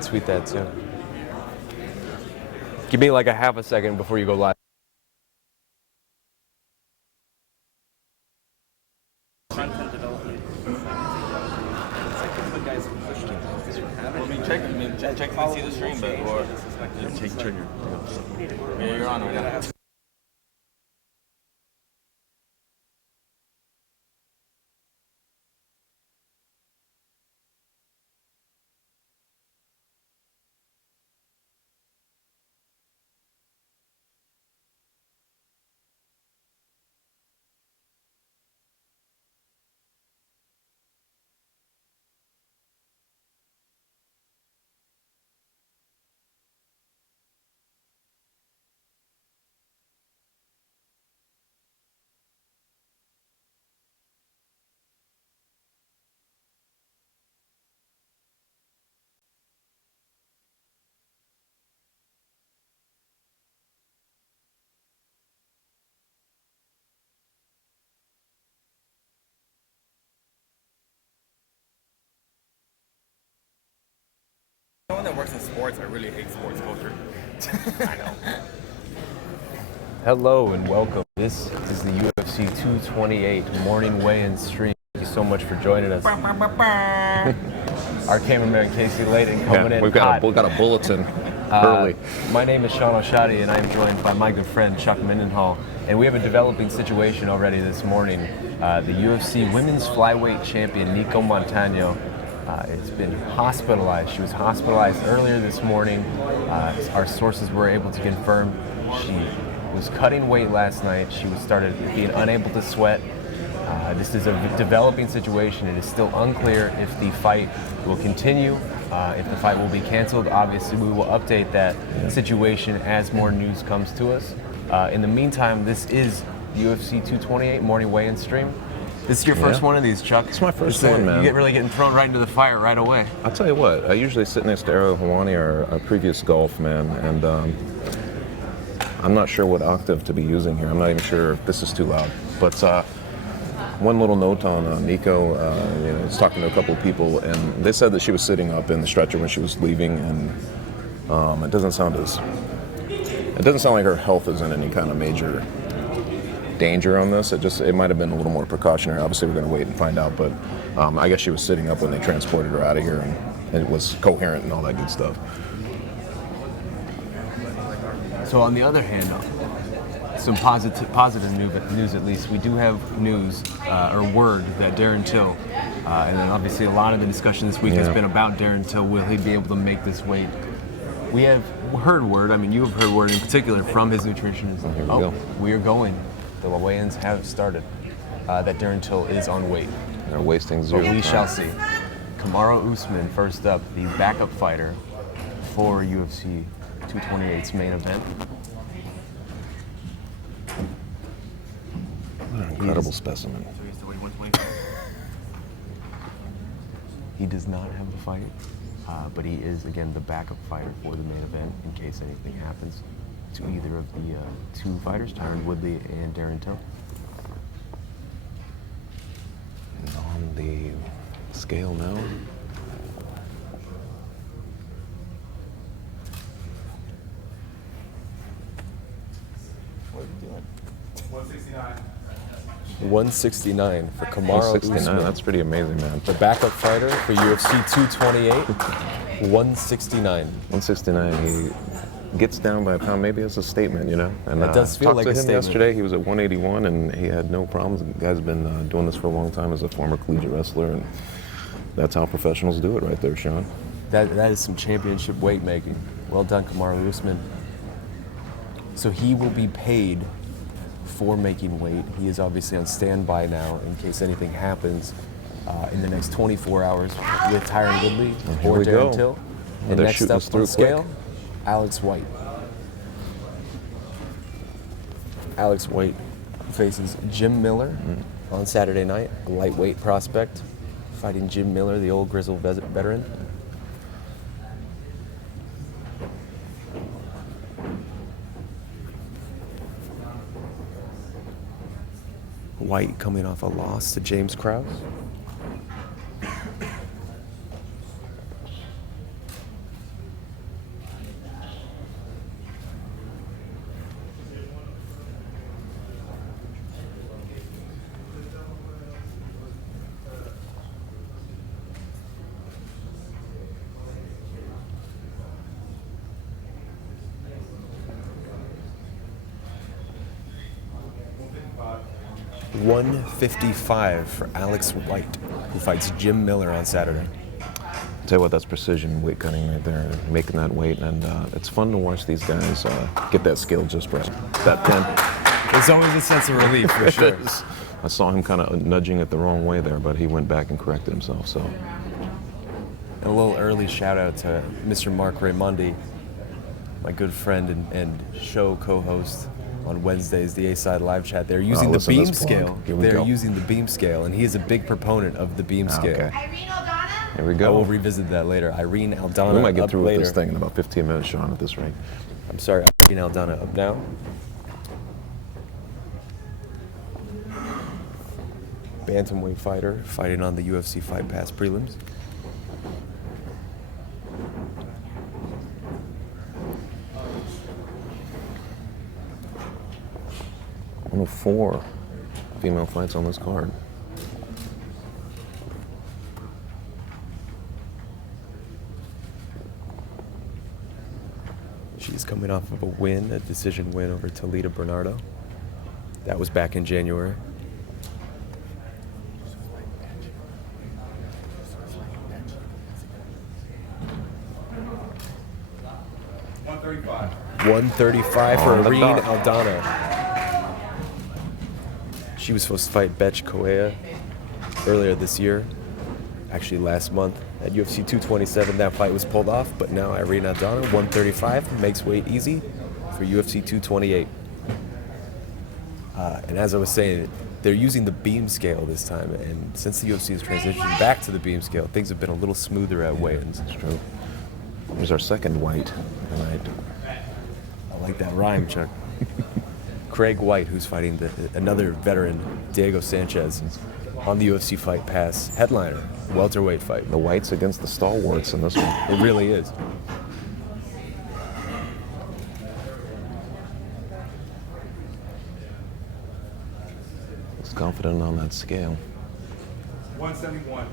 Tweet that too. Give me like a half a second before you go live. Content development. Check if you see the stream, but or take trigger. Yeah, you're on right now. Someone that works in sports, I really hate sports culture. I know. Hello and welcome. This is the UFC 228 morning weigh-in stream. Thank you so much for joining us. Our cameraman Casey Layden coming in we've got a bulletin early. My name is Sean Oshadi and I'm joined by my good friend Chuck Mindenhall. And we have a developing situation already this morning. The UFC women's flyweight champion Nico Montano has been hospitalized. She was hospitalized earlier this morning. Our sources were able to confirm she was cutting weight last night. She started being unable to sweat. This is a developing situation. It is still unclear if the fight will continue, if the fight will be canceled. Obviously, we will update that situation as more news comes to us. In the meantime, this is the UFC 228 morning weigh-in stream. This is your first one of these, Chuck. It's my first one, man. You get really getting thrown right into the fire right away. I'll tell you what, I usually sit next to Ariel Helwani, our previous golf man, and I'm not sure what octave to be using here. I'm not even sure if this is too loud. But one little note on Nico, I was talking to a couple of people, and they said that she was sitting up in the stretcher when she was leaving, and it doesn't sound like her health is in any kind of major danger on this. It might have been a little more precautionary. Obviously, we're going to wait and find out, but I guess she was sitting up when they transported her out of here, and it was coherent and all that good stuff. So on the other hand, some positive news at least. We do have news or word that Darren Till, and then obviously a lot of the discussion this week has been about Darren Till. Will he be able to make this weight? We have heard word. I mean, you have heard word in particular from his nutritionist. Here we go. We are going. The weigh-ins have started. That Darren Till is on weight. They're wasting zero time. We shall see. Kamaru Usman, first up, the backup fighter for UFC 228's main event. What an incredible specimen. He does not have the fight, but he is, again, the backup fighter for the main event in case anything happens to either of the two fighters, Tyron Woodley and Darren Till. And on the scale now. What are you doing? 169. 169 for Kamaru 169, Usman. that's pretty amazing, man. The backup fighter for UFC 228, 169. 169, he gets down by a pound, maybe as a statement, you know. And it does feel like a talked to him statement. yesterday. He was at 181, and he had no problems. The guy's been doing this for a long time as a former collegiate wrestler, and that's how professionals do it right there, Sean. That is some championship weight making. Well done, Kamaru Usman. So he will be paid for making weight. He is obviously on standby now in case anything happens in the next 24 hours with Tyron Woodley or Darren Till. And next up on the scale, Alex White. Alex White faces Jim Miller on Saturday night, a lightweight prospect, fighting Jim Miller, the old grizzled veteran. White coming off a loss to James Krause. 155 for Alex White, who fights Jim Miller on Saturday. Tell you what, that's precision weight cutting right there, making that weight, and it's fun to watch these guys get that scale just right. That 10. It's always a sense of relief, for sure. I saw him kind of nudging it the wrong way there, but he went back and corrected himself. So, a little early shout out to Mr. Mark Raimondi, my good friend and show co-host on Wednesdays, the A-Side live chat. They're using the beam scale. They're using the beam scale, and he is a big proponent of the beam scale. Okay. Irene Aldana? Here we go. I will revisit that later. Irene Aldana. We might get up through later. with this thing in about 15 minutes, Sean, at this rate. I'm sorry, Irene Aldana up now. Bantamweight fighter fighting on the UFC Fight Pass prelims. One of 4 female fights on this card. She's coming off of a decision win over Talita Bernardo. That was back in January. $135 for On the Irene dot. Aldana. She was supposed to fight Betch Correa earlier this year. Actually, last month at UFC 227, that fight was pulled off. But now Irene Aldana, 135, makes weight easy for UFC 228. And as I was saying, they're using the beam scale this time. And since the UFC has transitioned back to the beam scale, things have been a little smoother at weigh-ins. That's true. Here's our second White tonight. I like that rhyme, Chuck. Craig White, who's fighting another veteran, Diego Sanchez, on the UFC Fight Pass headliner, welterweight fight. The Whites against the stalwarts in this one. It really is. He's confident on that scale. 171.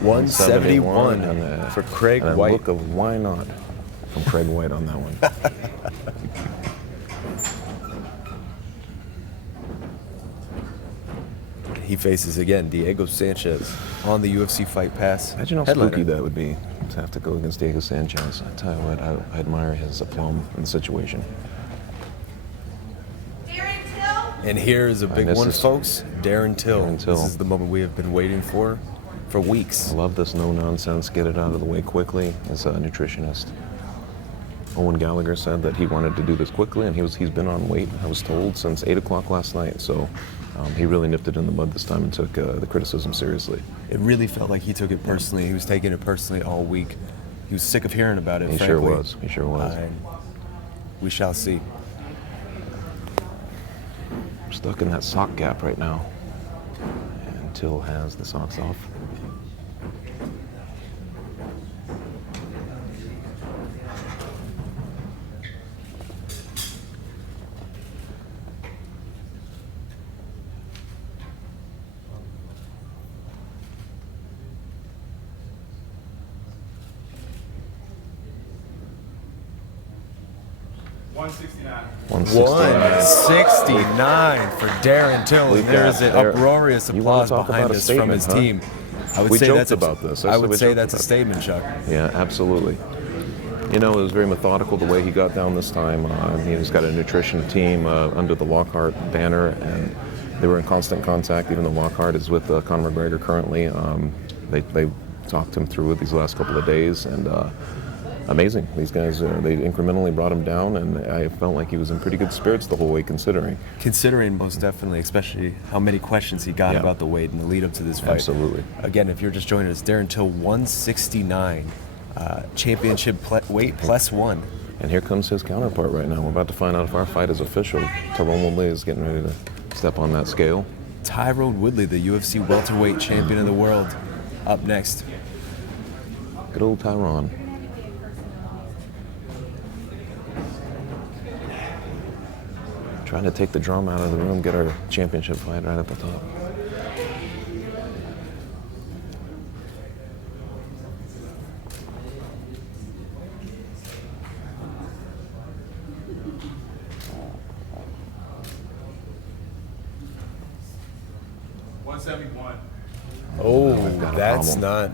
171 and, for Craig and a White. look of why not from Craig White on that one. He faces again Diego Sanchez on the UFC Fight Pass. Imagine how headliner. spooky that would be to have to go against Diego Sanchez. I tell you what, I admire his aplomb in the situation. Darren Till? And here is a big this one, is folks. Darren Till. Darren Till. This is the moment we have been waiting for weeks. I love this no nonsense, get it out of the way quickly as a nutritionist. Owen Gallagher said that he wanted to do this quickly, and he's been on weight, I was told, since 8 o'clock last night. So he really nipped it in the bud this time and took the criticism seriously. It really felt like he took it personally. He was taking it personally all week. He was sick of hearing about it, He frankly. sure was. He sure was. We shall see. We're stuck in that sock gap right now. And Till has the socks off. $169. 169 for Darren Till. We've There got is an there- uproarious You wanna applause talk behind about a us from his statement, team. I would We say joked that's about this. I That's would what we say joked that's a about. statement, Chuck. Yeah, absolutely. You know, it was very methodical the way he got down this time. He's got a nutrition team under the Lockhart banner, and they were in constant contact. Even though Lockhart is with Conor McGregor currently, they talked him through it these last couple of days, and amazing. These guys, they incrementally brought him down, and I felt like he was in pretty good spirits the whole way, considering. Considering most definitely, especially how many questions he got Yeah. about the weight in the lead up to this fight. Absolutely. Again, if you're just joining us, Darren Till 169, championship weight +1. And here comes his counterpart right now. We're about to find out if our fight is official. Tyron Woodley is getting ready to step on that scale. Tyron Woodley, the UFC welterweight champion of the world, up next. Good old Tyron. Trying to take the drama out of the room, get our championship fight right at the top. 171. Oh, got a that's problem. not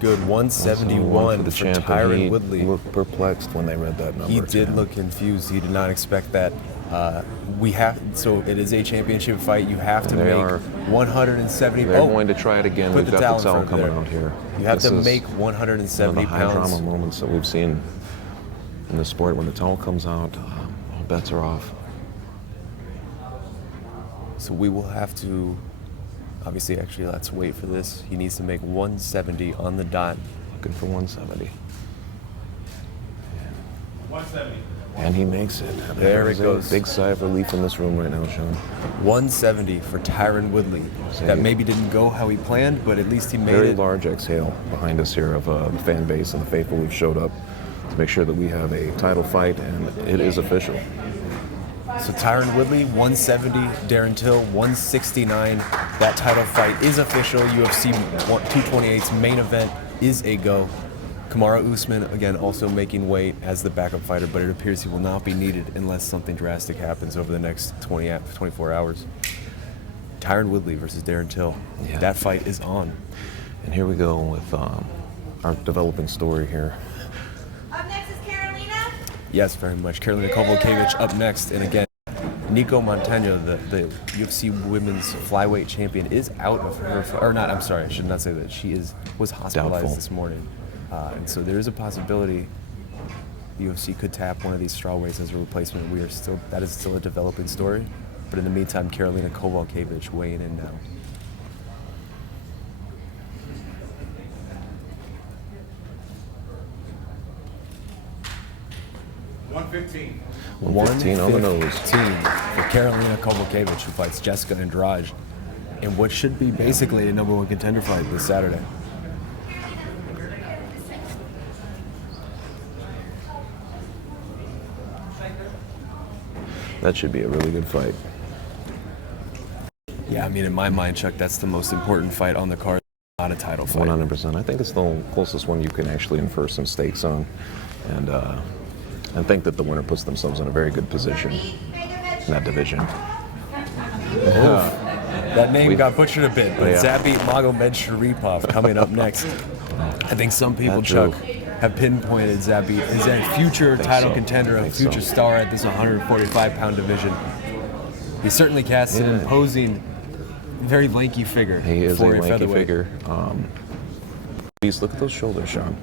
good. 171 for champ, and Tyron Woodley. He looked perplexed when they read that number. He to did him. look confused. He did not expect that. So it is a championship fight. You have to They make are- 170. They're going to try it again. Put We've the got the towel towel in front coming of out here. You have This to is make one of 170 the high pounds. drama moments that we've seen in the sport. When the towel comes out, all bets are off. So we will have to, obviously, actually, let's wait for this. He needs to make 170 on the dot. Looking for 170. 170. And he makes it. There There's it goes. A big sigh of relief in this room right now, Sean. 170 for Tyron Woodley. That maybe didn't go how he planned, but at least he made Very it. large exhale behind us here of the fan base and the faithful who've showed up to make sure that we have a title fight, and it is official. So Tyron Woodley, 170, Darren Till, 169. That title fight is official. UFC 228's main event is a go. Kamaru Usman, again, also making weight as the backup fighter, but it appears he will not be needed unless something drastic happens over the next 24 hours. Tyron Woodley versus Darren Till. Yeah. That fight is on. And here we go with our developing story here. Up next is Carolina. Yes, very much. Karolina Kowalkiewicz up next. And again, Nico Montano, the UFC women's flyweight champion, is out of her, or not, I'm sorry, I should not say that. She was hospitalized Doubtful. this morning. And so there is a possibility the UFC could tap one of these strawweights as a replacement. That is still a developing story. But in the meantime, Karolina Kowalkiewicz weighing in now. $115. 115 on the nose. 115 for Karolina Kowalkiewicz, who fights Jessica Andrade in what should be basically a number one contender fight this Saturday. That should be a really good fight. Yeah, I mean, in my mind, Chuck, that's the most important fight on the card, not a title fight. 100%. I think it's the closest one you can actually infer some stakes on. And I think that the winner puts themselves in a very good position in that division. That name got butchered a bit, but Yeah. Zabit Magomedsharipov coming up next. I think some people, That Chuck, drew. have pinpointed Zabit as a future title so. contender, a Think future so. star at this 145-pound division. He certainly casts an Yeah. imposing, very lanky figure He is a for lanky featherweight. figure. Please look at those shoulders, Sean.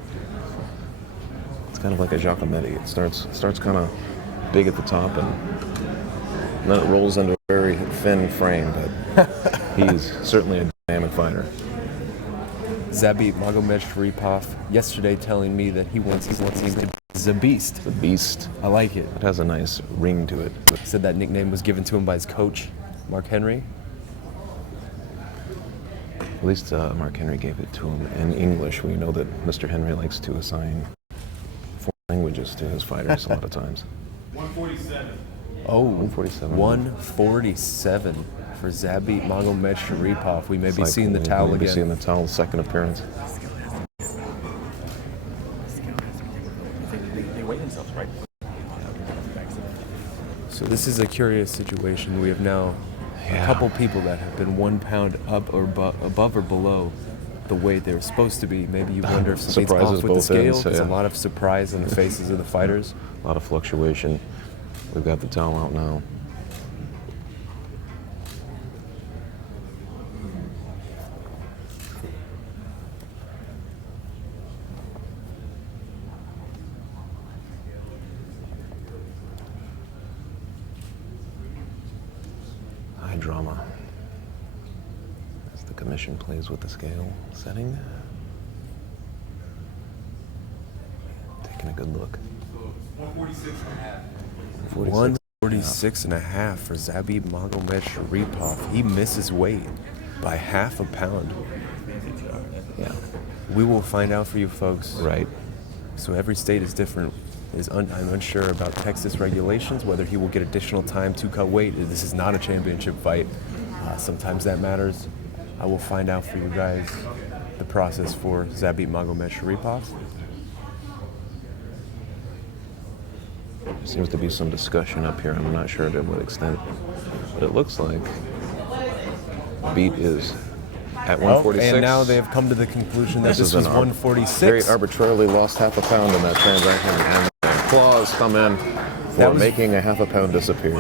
It's kind of like a Giacometti. It starts kind of big at the top, and then it rolls into a very thin frame. But he's certainly a dynamic fighter. Zabit Magomedsharipov yesterday telling me that he wants him to be the beast. The beast. I like it. It has a nice ring to it. He said that nickname was given to him by his coach, Mark Henry. At least Mark Henry gave it to him in English. We know that Mr. Henry likes to assign foreign languages to his fighters a lot of times. 147. Oh, 147. 147 for Zabit Magomedsharipov. We may be seeing the We towel may be seeing again. the towel, second appearance. They weigh themselves, right? So this is a curious situation. We have now a couple people that have been 1 pound up or above or below the weight they were supposed to be. Maybe you wonder if something's Surprises off with the both scale. ends, There's a yeah. lot of surprise in the faces of the fighters. A lot of fluctuation. We've got the towel out now. High drama as the commission plays with the scale setting. Taking a good look. 146 and a half. 146 and a half for Zabit Magomedsharipov. He misses weight by half a pound. Yeah, We will find out for you folks. right. So every state is different. I'm unsure about Texas regulations, whether he will get additional time to cut weight. This is not a championship fight. Sometimes that matters. I will find out for you guys the process for Zabit Magomedsharipov. There seems to be some discussion up here. I'm not sure to what extent, but it looks like beat is at Well, 146. and now they have come to the conclusion that this was an 146. very arbitrarily lost half a pound in that transaction, and the claws come in for making a half a pound disappear.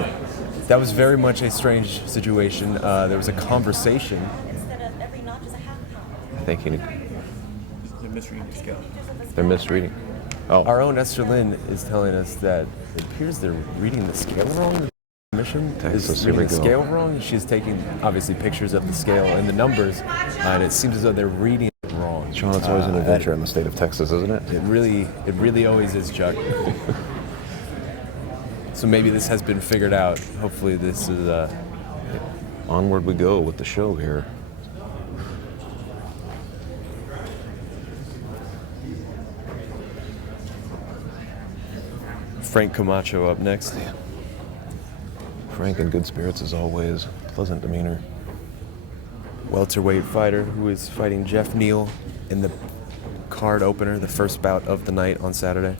That was very much a strange situation. There was a conversation. Instead of every notch is a half pound. I think They're misreading the scale. they're misreading. Oh, Our own Esther Lynn is telling us that it appears they're reading the scale wrong. Mission Texas, is here we reading the go. scale wrong. She's taking obviously pictures of the scale and the numbers, and it seems as though they're reading it wrong. Sean, it's always an adventure in the state of Texas, isn't it? It really always is, Chuck. So maybe this has been figured out. Hopefully this is. Onward we go with the show here. Frank Camacho up next. Frank in good spirits as always. Pleasant demeanor. Welterweight fighter who is fighting Jeff Neal in the card opener, the first bout of the night on Saturday.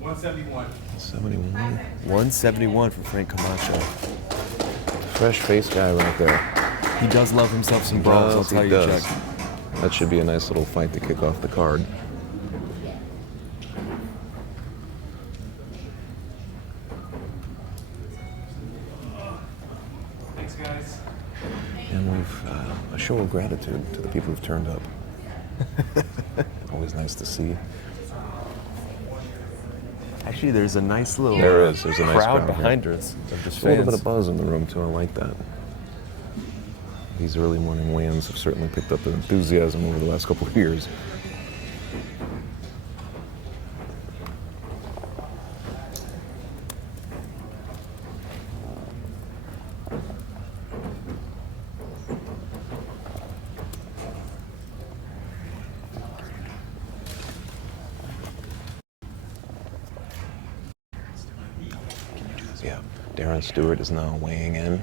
$171. 71. 171 for Frank Camacho. Fresh face guy right there. He does love himself some brawls, I'll tell He you, does. Chuck. That should be a nice little fight to kick off the card. Thanks, guys. And we've a show of gratitude to the people who've turned up. Always nice to see. Actually, there's a nice little There's a nice crowd here. behind us of just There's a little bit fans. of buzz in the room too. I like that. These early morning weigh-ins have certainly picked up an enthusiasm over the last couple of years. Yeah, Darren Stewart is now weighing in.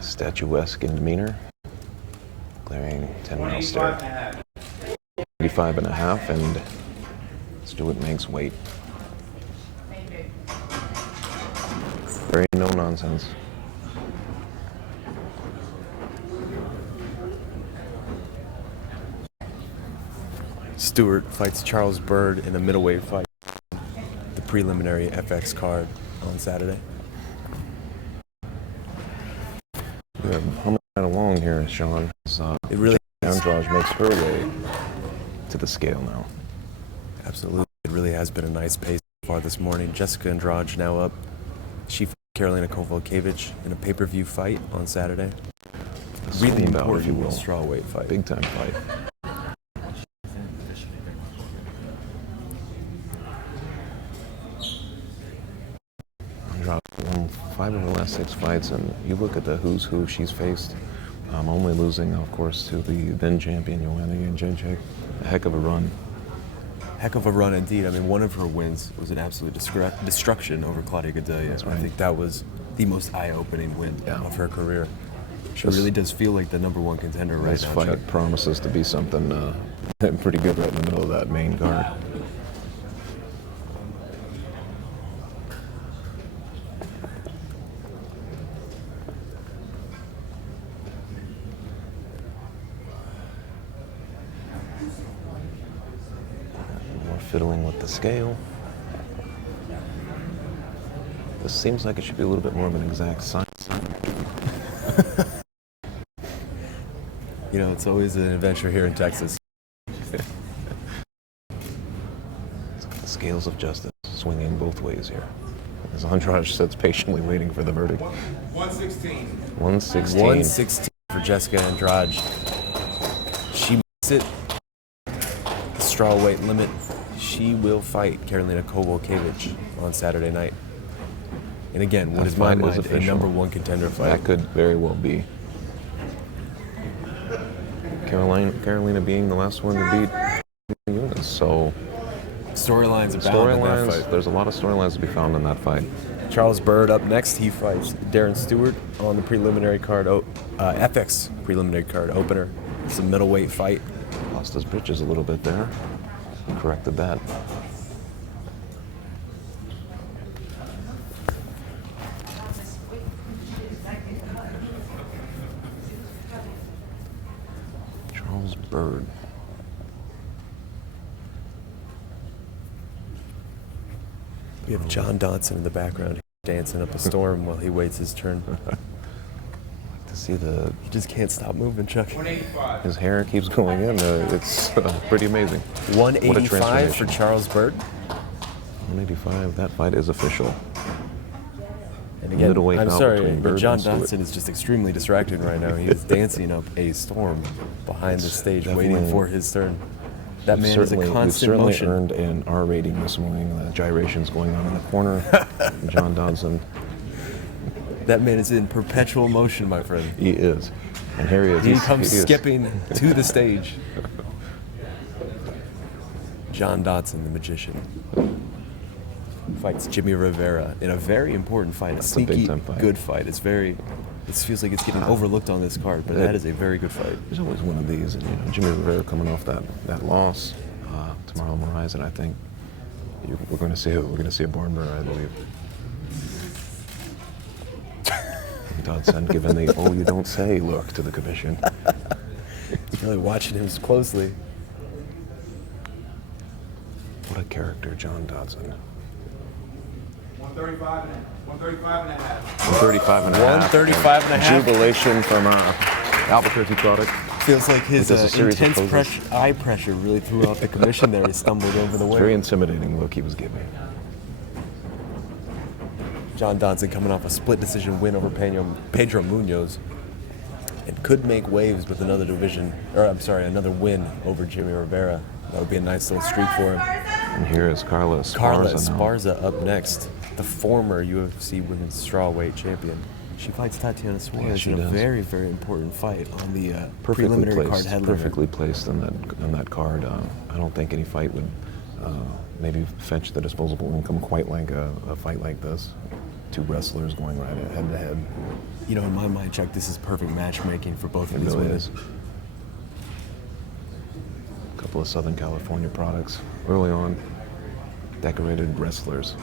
Statuesque in demeanor, glaring 10-mile stare. 85 and a half, and Stewart makes weight. Very no nonsense. Stewart fights Charles Byrd in a middleweight fight. The preliminary FX card on Saturday. We're humming right along here, Sean. As, It really Andrade makes her way to the scale now. Absolutely. It really has been a nice pace so far this morning. Jessica Andrade now up. She fought Karolina Kowalkiewicz in a pay-per-view fight on Saturday. A Really swing bout, if important you will. strawweight fight. Big time fight. Andrade won 5 of the last 6 fights, and you look at the who's who she's faced. Only losing, of course, to the then champion Joanna Jędrzejczyk. A heck of a run. Heck of a run indeed. I mean, one of her wins was an absolute destruction over Claudia Gadelha. That's I right. think that was the most eye-opening win of her career. She This- really does feel like the number one contender right This now, fight Chuck. promises to be something pretty good right in the middle of that main card. More fiddling with the scale. This seems like it should be a little bit more of an exact science. You know, it's always an adventure here in Texas. The scales of justice swinging both ways here. As Andrade sits patiently waiting for the verdict. 116. 116. 116 for Jessica Andrade. She makes it. The strawweight limit. She will fight Karolina Kowalkiewicz on Saturday night. And again, what That is my fight is mind, a official. number one contender fight. That could very well be. Carolina being the last one to beat Eunice. So Storylines abound in that fight. there's a lot of storylines to be found in that fight. Charles Byrd up next. He fights Darren Stewart on the preliminary card, FX preliminary card opener. It's a middleweight fight. Lost his britches a little bit there. Corrected that. Charles Bird. We have John Dodson in the background dancing up a storm while he waits his turn. To see the He just can't stop moving, Chuck. 185. his hair keeps going in. It's pretty amazing. 185 for transformation. Charles Bird. 185. That fight is official. And again, Middleweight I'm bout sorry, between but Bird John and Stewart. Dodson is just extremely distracted right now. He is dancing up a storm behind the stage, waiting definitely- for his turn. That man is a We've constant certainly motion. earned an R rating this morning. The gyrations going on in the corner. John Dodson, That man is in perpetual motion, my friend. he is. And here he is. He He's- comes he is. skipping to the stage. John Dodson, the magician, fights Jimmie Rivera in a very important fight. That's a sneaky, big-time fight. good fight. It feels like it's getting overlooked on this card, but that is a very good fight. There's always one of these. And, Jimmie Rivera coming off that loss tomorrow on the horizon. I think we're going to see a barn burner, I believe. Dodson giving the "oh, you don't say" look to the commission. He's really watching him closely. What a character, John Dodson. 135 and a half. 135 and a half. 135 and a half. Jubilation from Albuquerque product. Feels like his With just a series of intense poses. eye pressure really threw out the commission there. He stumbled over the Very way. intimidating look he was giving. John Dodson coming off a split decision win over Pedro Munoz, and could make waves with another win over Jimmie Rivera. That would be a nice little streak for him. And here is Carla Esparza Carla now. Esparza up next, the former UFC Women's Strawweight champion. She fights Tatianna Suarez she in a does. very, very important fight on the Perfectly preliminary card placed, headliner. perfectly placed on that card. I don't think any fight would maybe fetch the disposable income quite like a fight like this. Two wrestlers going right head to head. In my mind, Chuck, this is perfect matchmaking for both of It these really women. is. A couple of Southern California products early on. Decorated wrestlers.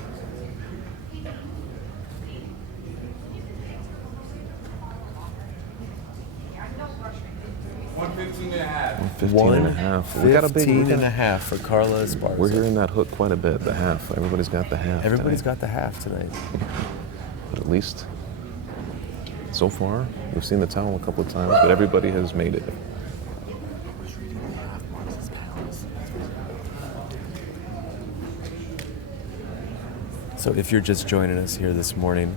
$115 and a half. 115 and a half. We got a big. 115 and a half for Carla Esparza. We're hearing that hook quite a bit. The half. Everybody's got the half. Everybody's tonight. got the half tonight. But at least so far, we've seen the towel a couple of times, but everybody has made it. So if you're just joining us here this morning,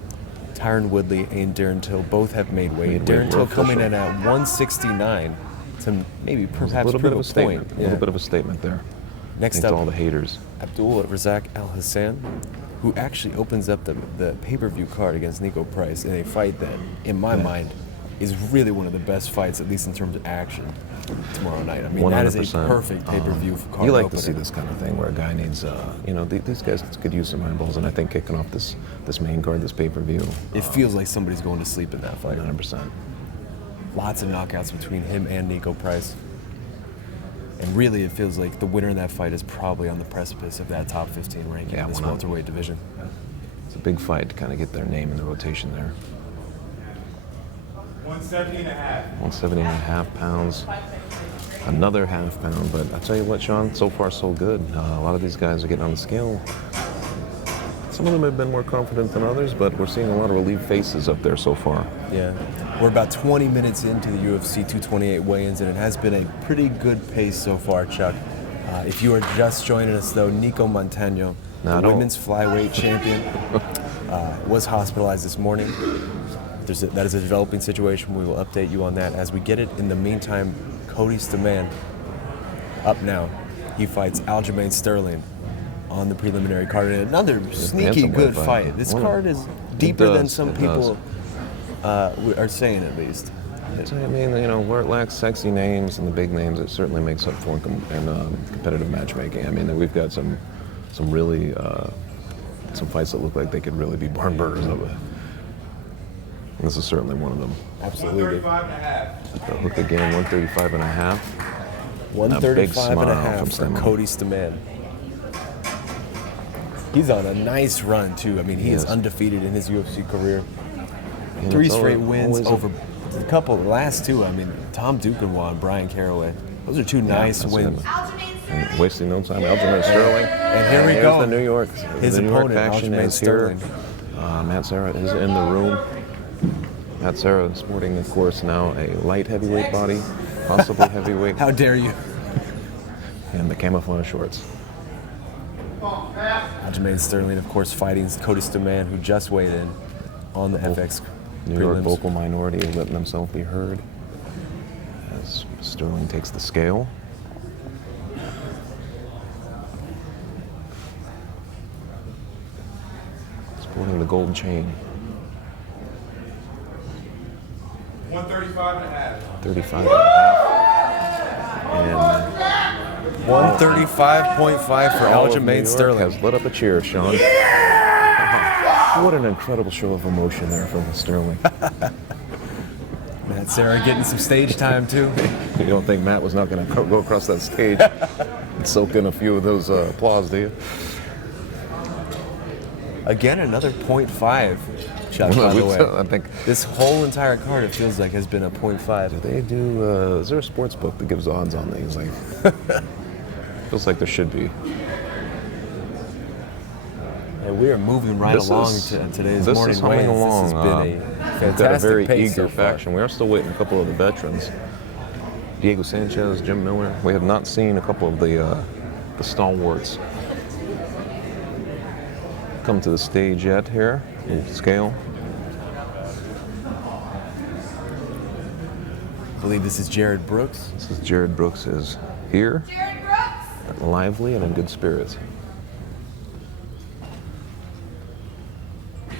Tyron Woodley and Darren Till both have made weight. Made weight, Darren we're Till coming official. in at 169 to maybe perhaps A little prove bit of a point. statement. A little bit of a statement there. Next Thanks up, to all the haters. Abdul Razak Al Hassan, who actually opens up the pay-per-view card against Nico Price in a fight that, in my mind, is really one of the best fights, at least in terms of action, tomorrow night. I mean, that is a 100%. perfect pay-per-view card. You like opener. to see this kind of thing where a guy needs, these guys could use some eyeballs, and I think kicking off this main card, this pay-per-view, It feels like somebody's going to sleep in that fight. 100%. Lots of knockouts between him and Nico Price. And really, it feels like the winner in that fight is probably on the precipice of that top 15 ranking Yeah, in this 100. welterweight division. It's a big fight to kind of get their name in the rotation there. 170 and a half. 170 and a half pounds. Another half pound, but I tell you what, Sean, so far so good. A lot of these guys are getting on the scale. Some of them have been more confident than others, but we're seeing a lot of relieved faces up there so far. Yeah. We're about 20 minutes into the UFC 228 weigh-ins, and it has been a pretty good pace so far, Chuck. If you are just joining us, though, Nico Montano, No, I the don't. women's flyweight champion, was hospitalized this morning. That is a developing situation. We will update you on that as we get it. In the meantime, Cody Stamann up now. He fights Aljamain Sterling on the preliminary card. And another sneaky handsome good fight. fight. This What a- card is deeper than does, some it people are saying, at least. I mean, where it lacks sexy names and the big names, it certainly makes up for competitive matchmaking. I mean, we've got some really some fights that look like they could really be barn burners of it. And this is certainly one of them. Absolutely. 135 and a half. The hook again, 135 and a half. 135 and a smile half from for Stamann. Cody Stamann. He's on a nice run, too. I mean, he is Yes. undefeated in his UFC career. And it's 3 straight always wins a- over the last two. I mean, Tom Duquesnoy and Brian Caraway. Those are two nice that's wins. it. And wasting no time, Aljamain Sterling. And here we here's go. The New York. His the New York opponent, faction Aljamain is here. Sterling. Matt Serra is in the room. Matt Serra sporting, of course, now a light heavyweight body, possibly heavyweight, How dare you? and the camouflage shorts. Aljamain Sterling, of course, fighting Cody Staman, who just weighed in on the FX New York prelims. vocal minority is letting themselves be heard as Sterling takes the scale. Sporting the gold chain. 135 and a half. 35 and a half. 135.5 for And all of New Aljamain York Sterling. has lit up a cheer, Sean. What an incredible show of emotion there from Sterling. Matt Serra getting some stage time too. You don't think Matt was not going to go across that stage and soak in a few of those applause, do you? Again, another 0.5 shot, by the way. I think This whole entire card, it feels like, has been a 0.5. they do. Is there a sports book that gives odds on these? Like, feels like there should be. And we are moving right along to today's this morning is humming weigh-ins. along. This has been a We've fantastic got a very pace eager so far. faction. We are still waiting a couple of the veterans. Diego Sanchez, Jim Miller. We have not seen a couple of the stalwarts come to the stage yet here. Scale. I believe this is Jared Brooks. This is Jared Brooks is here. Jared Brooks! Lively and in good spirits.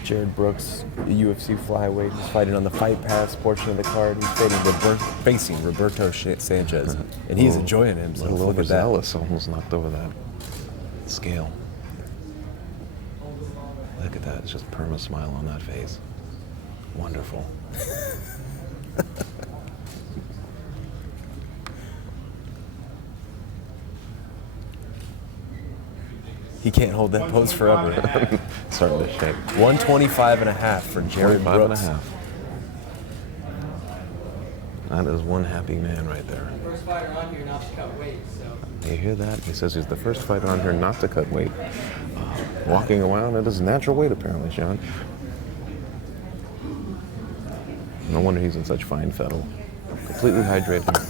Jared Brooks, the UFC flyweight, he's fighting on the Fight Pass portion of the card. He's facing Roberto Sanchez, and he's enjoying A himself. little Look at that. overzealous, almost knocked over that scale. Look at that, it's just a perma smile on that face. Wonderful. He can't hold that pose forever. Starting to shake. 125 and a half for Jared 45 and a Brooks. half. That is one happy man right there. First fighter on here not to cut weight, so. You hear that? He says he's the first fighter on here not to cut weight. Walking around at his natural weight, apparently, Sean. No wonder he's in such fine fettle. Completely hydrated.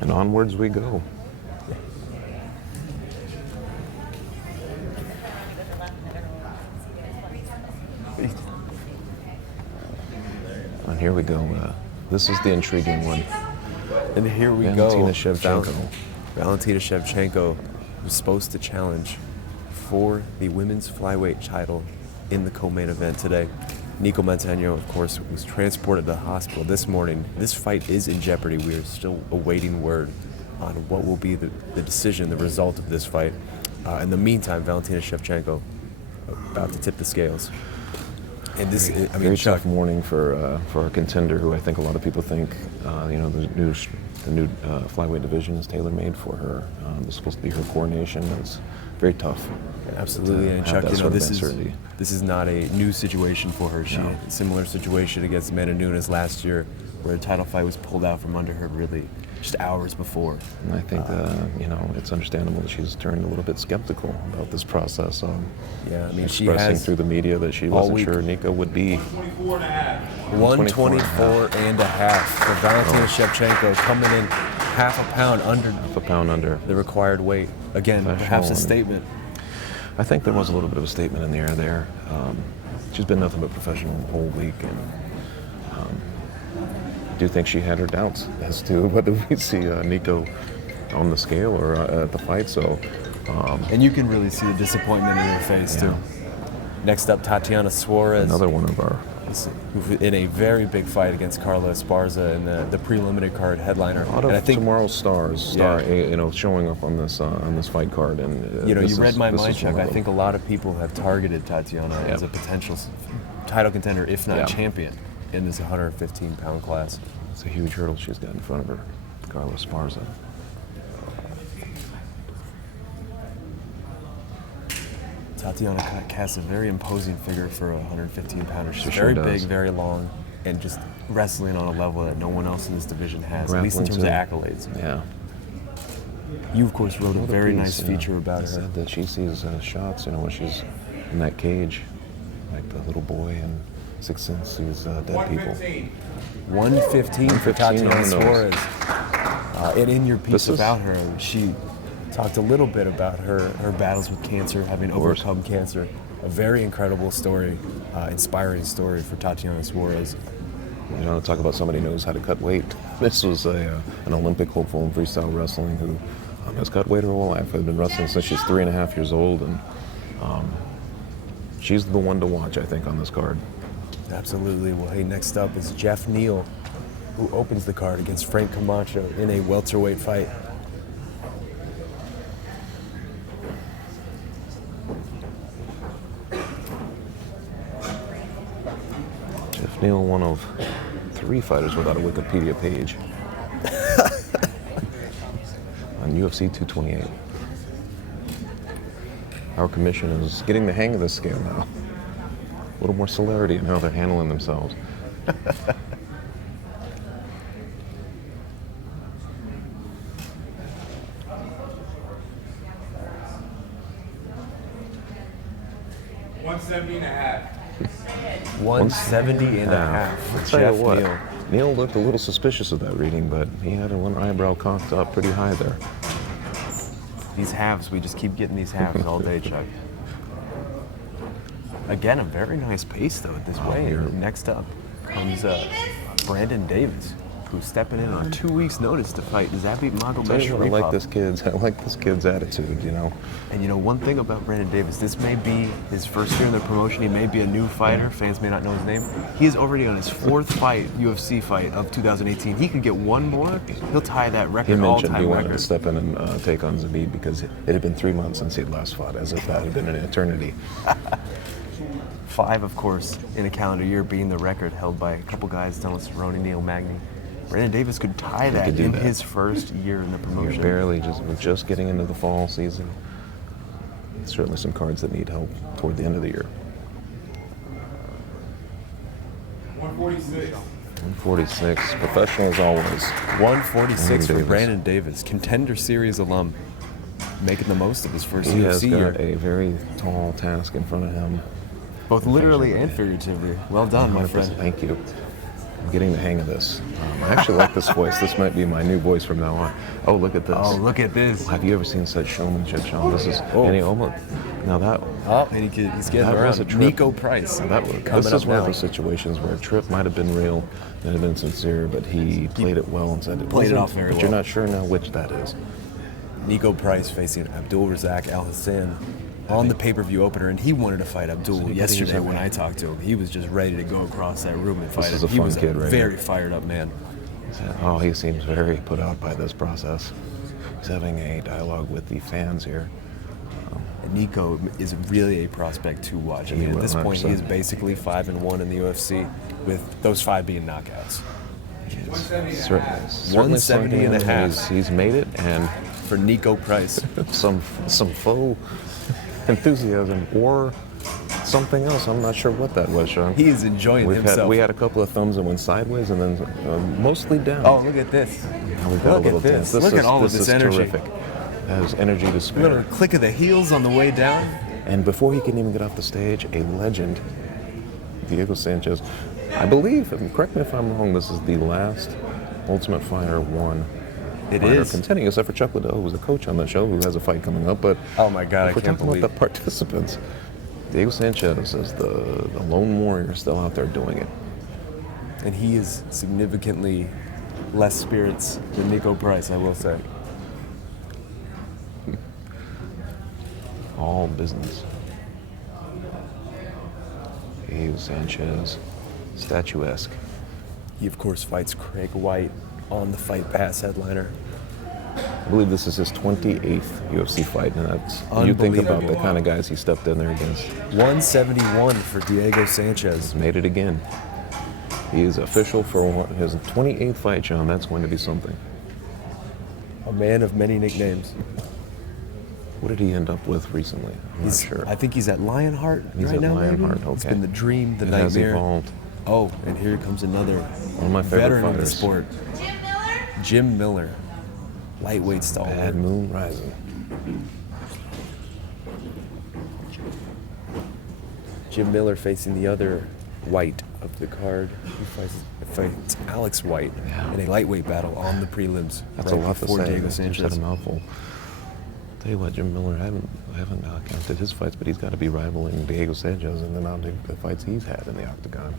And onwards we go. And here we go. This is the intriguing one. And here we Valentina go. Shevchenko. Valentina Shevchenko was supposed to challenge for the women's flyweight title in the co-main event today. Nico Montano, of course, was transported to the hospital this morning. This fight is in jeopardy. We are still awaiting word on what will be the decision, the result of this fight. In the meantime, Valentina Shevchenko about to tip the scales. And this, I mean, Very Chuck, tough morning for our contender, who I think a lot of people think, the new flyweight division is tailor-made for her. It's supposed to be her coronation. It's very tough. absolutely, and have Chuck, that you know, sort of this uncertainty. is not a new situation for her. She had a similar situation against Amanda Nunes last year, where a title fight was pulled out from under her really just hours before. And I think, it's understandable that she's turned a little bit skeptical about this process. Yeah, I mean, she Expressing has through the media that she all wasn't week. sure Nico would be. 24 and a half. 124 and a half for Valentina Shevchenko, coming in half a pound under Half a pound under. the required weight. Again, perhaps a Professional. statement. I think there was a little bit of a statement in the air there. She's been nothing but professional the whole week, and I do think she had her doubts as to whether we see Nico on the scale or at the fight. So, And you can really see the disappointment in her face, too. Next up, Tatianna Suarez, another one of our who in a very big fight against Carla Esparza in the preliminary card headliner. a lot And of I think, tomorrow's stars, showing up on this fight card. And you this read is- my this mind, is one Chuck. of I them. think a lot of people have targeted Tatiana as a potential title contender, if not Yeah. champion, in this 115-pound class. It's a huge hurdle she's got in front of her, Carla Esparza. Tatiana casts a very imposing figure for a 115-pounder. She's She sure very does. big, very long. and just wrestling on a level that no one else in this division has, at least in terms of accolades. Yeah. You, of course, wrote a What very piece, nice feature about her. Said that she sees shots, when she's in that cage, like the little boy in Sixth Sense sees dead people. 115. 115 for 115 on Tatianna the nose. Suarez. And in your piece This is- about her, she talked a little bit about her battles with cancer, having course. overcome cancer. A very incredible story, inspiring story for Tatianna Suarez. Talk about somebody who knows how to cut weight. This was an Olympic hopeful in freestyle wrestling who has cut weight her whole life. Has been wrestling since she's 3.5 years old, and she's the one to watch, I think, on this card. Absolutely. Well, hey, next up is Jeff Neal, who opens the card against Frank Camacho in a welterweight fight. Jeff Neal, one of 3 fighters without a Wikipedia page. On UFC 228. Our commission is getting the hang of this scale now. A little more celerity in how they're handling themselves. $170 and a half. 170 and a half for I'll tell you Jeff what, Neal. Neal looked a little suspicious of that reading, but he had one eyebrow cocked up pretty high there. These halves, we just keep getting these halves all day, Chuck. Again, a very nice pace, though, at this weight. here. Next up comes Brandon Davis, who's stepping in on 2 weeks' notice to fight Zabit I like this kid's. I like this kid's attitude. And one thing about Brandon Davis, this may be his first year in the promotion. He may be a new fighter. Fans may not know his name. He is already on his 4th UFC fight of 2018. He could get one more. He'll tie that He record, mentioned he all-time wanted to record. step in and take on Zabit because it had been 3 months since he had last fought, as if that had been an eternity. 5, of course, in a calendar year being the record held by a couple guys, Dennis Cerrone, Neil Magny. Brandon Davis could tie that could do in that. his first year in the promotion. We're just getting into the fall season. Certainly some cards that need help toward the end of the year. 146. 146, professional as always. 146 for Davis. Brandon Davis, Contender Series alum, making the most of his first He has UFC got year. a very tall task in front of him. Both literally and figuratively. Well done, my 100%. friend. Thank you. I'm getting the hang of this. I actually like this voice. This might be my new voice from now on. Oh, look at this. Oh, look at this. Have you ever seen such showmanship, Sean? This is now that Oh, and he's getting that was a around. trip. Nico Price. This is one of those situations where a trip might have been real, might have been sincere, but he played it well and said it played it wasn't, off very but you're well. not sure now which that is. Nico Price facing Abdul Razak Al Hassan on the pay-per-view opener, and he wanted to fight Abdul yesterday when I talked to him. He was just ready to go across that room and fight is him. a He fun was kid a right very here. fired up man. Oh, he seems very put out by this process. He's having a dialogue with the fans here. And Nico is really a prospect to watch. I mean, at this point, he 100%. is basically 5-1 in the UFC, with those 5 being knockouts. Certainly 170 and a half. He's made it, and For Nico Price. some faux enthusiasm or something else. I'm not sure what that was, Sean. He is enjoying himself. We had a couple of thumbs that went sideways and then mostly down. Oh, look at this. Now we've got a Look little at this. dance. Look at all of this this is energy. Terrific. That is energy to A spare. little click of the heels on the way down. And before he can even get off the stage, a legend, Diego Sanchez, I believe, and correct me if I'm wrong, this is the last Ultimate Fighter 1 It fighter is. contending, except for Chuck Liddell, who's a coach on the show, who has a fight coming up. But Oh my God, I if we're can't talking believe about the participants, Diego Sanchez is the lone warrior still out there doing it. And he is significantly less spirits than Nico Price, I will say. All business. Diego Sanchez, statuesque. He, of course, fights Craig White on the Fight Pass headliner. I believe this is his 28th UFC fight, and that's you think about the kind of guys he stepped in there against. 171 for Diego Sanchez. He's made it again. He is official for his 28th fight, John. That's going to be something. A man of many nicknames. What did he end up with recently? I'm not sure. I think he's at Lionheart He's right at now. Lionheart, maybe? It's okay. been the dream, the It has nightmare. evolved. Oh, and here comes another One of my favorite veteran of the fighters. sport. Jim Miller, lightweight stalwart. Bad moon rising. Jim Miller facing the other white of the card. He fights Alex White in a lightweight battle on the prelims. That's right a lot to before say. Diego You said Sanchez. a mouthful. Tell you what, Jim Miller, I haven't counted his fights, but he's got to be rivaling Diego Sanchez in the amount of the fights he's had in the octagon.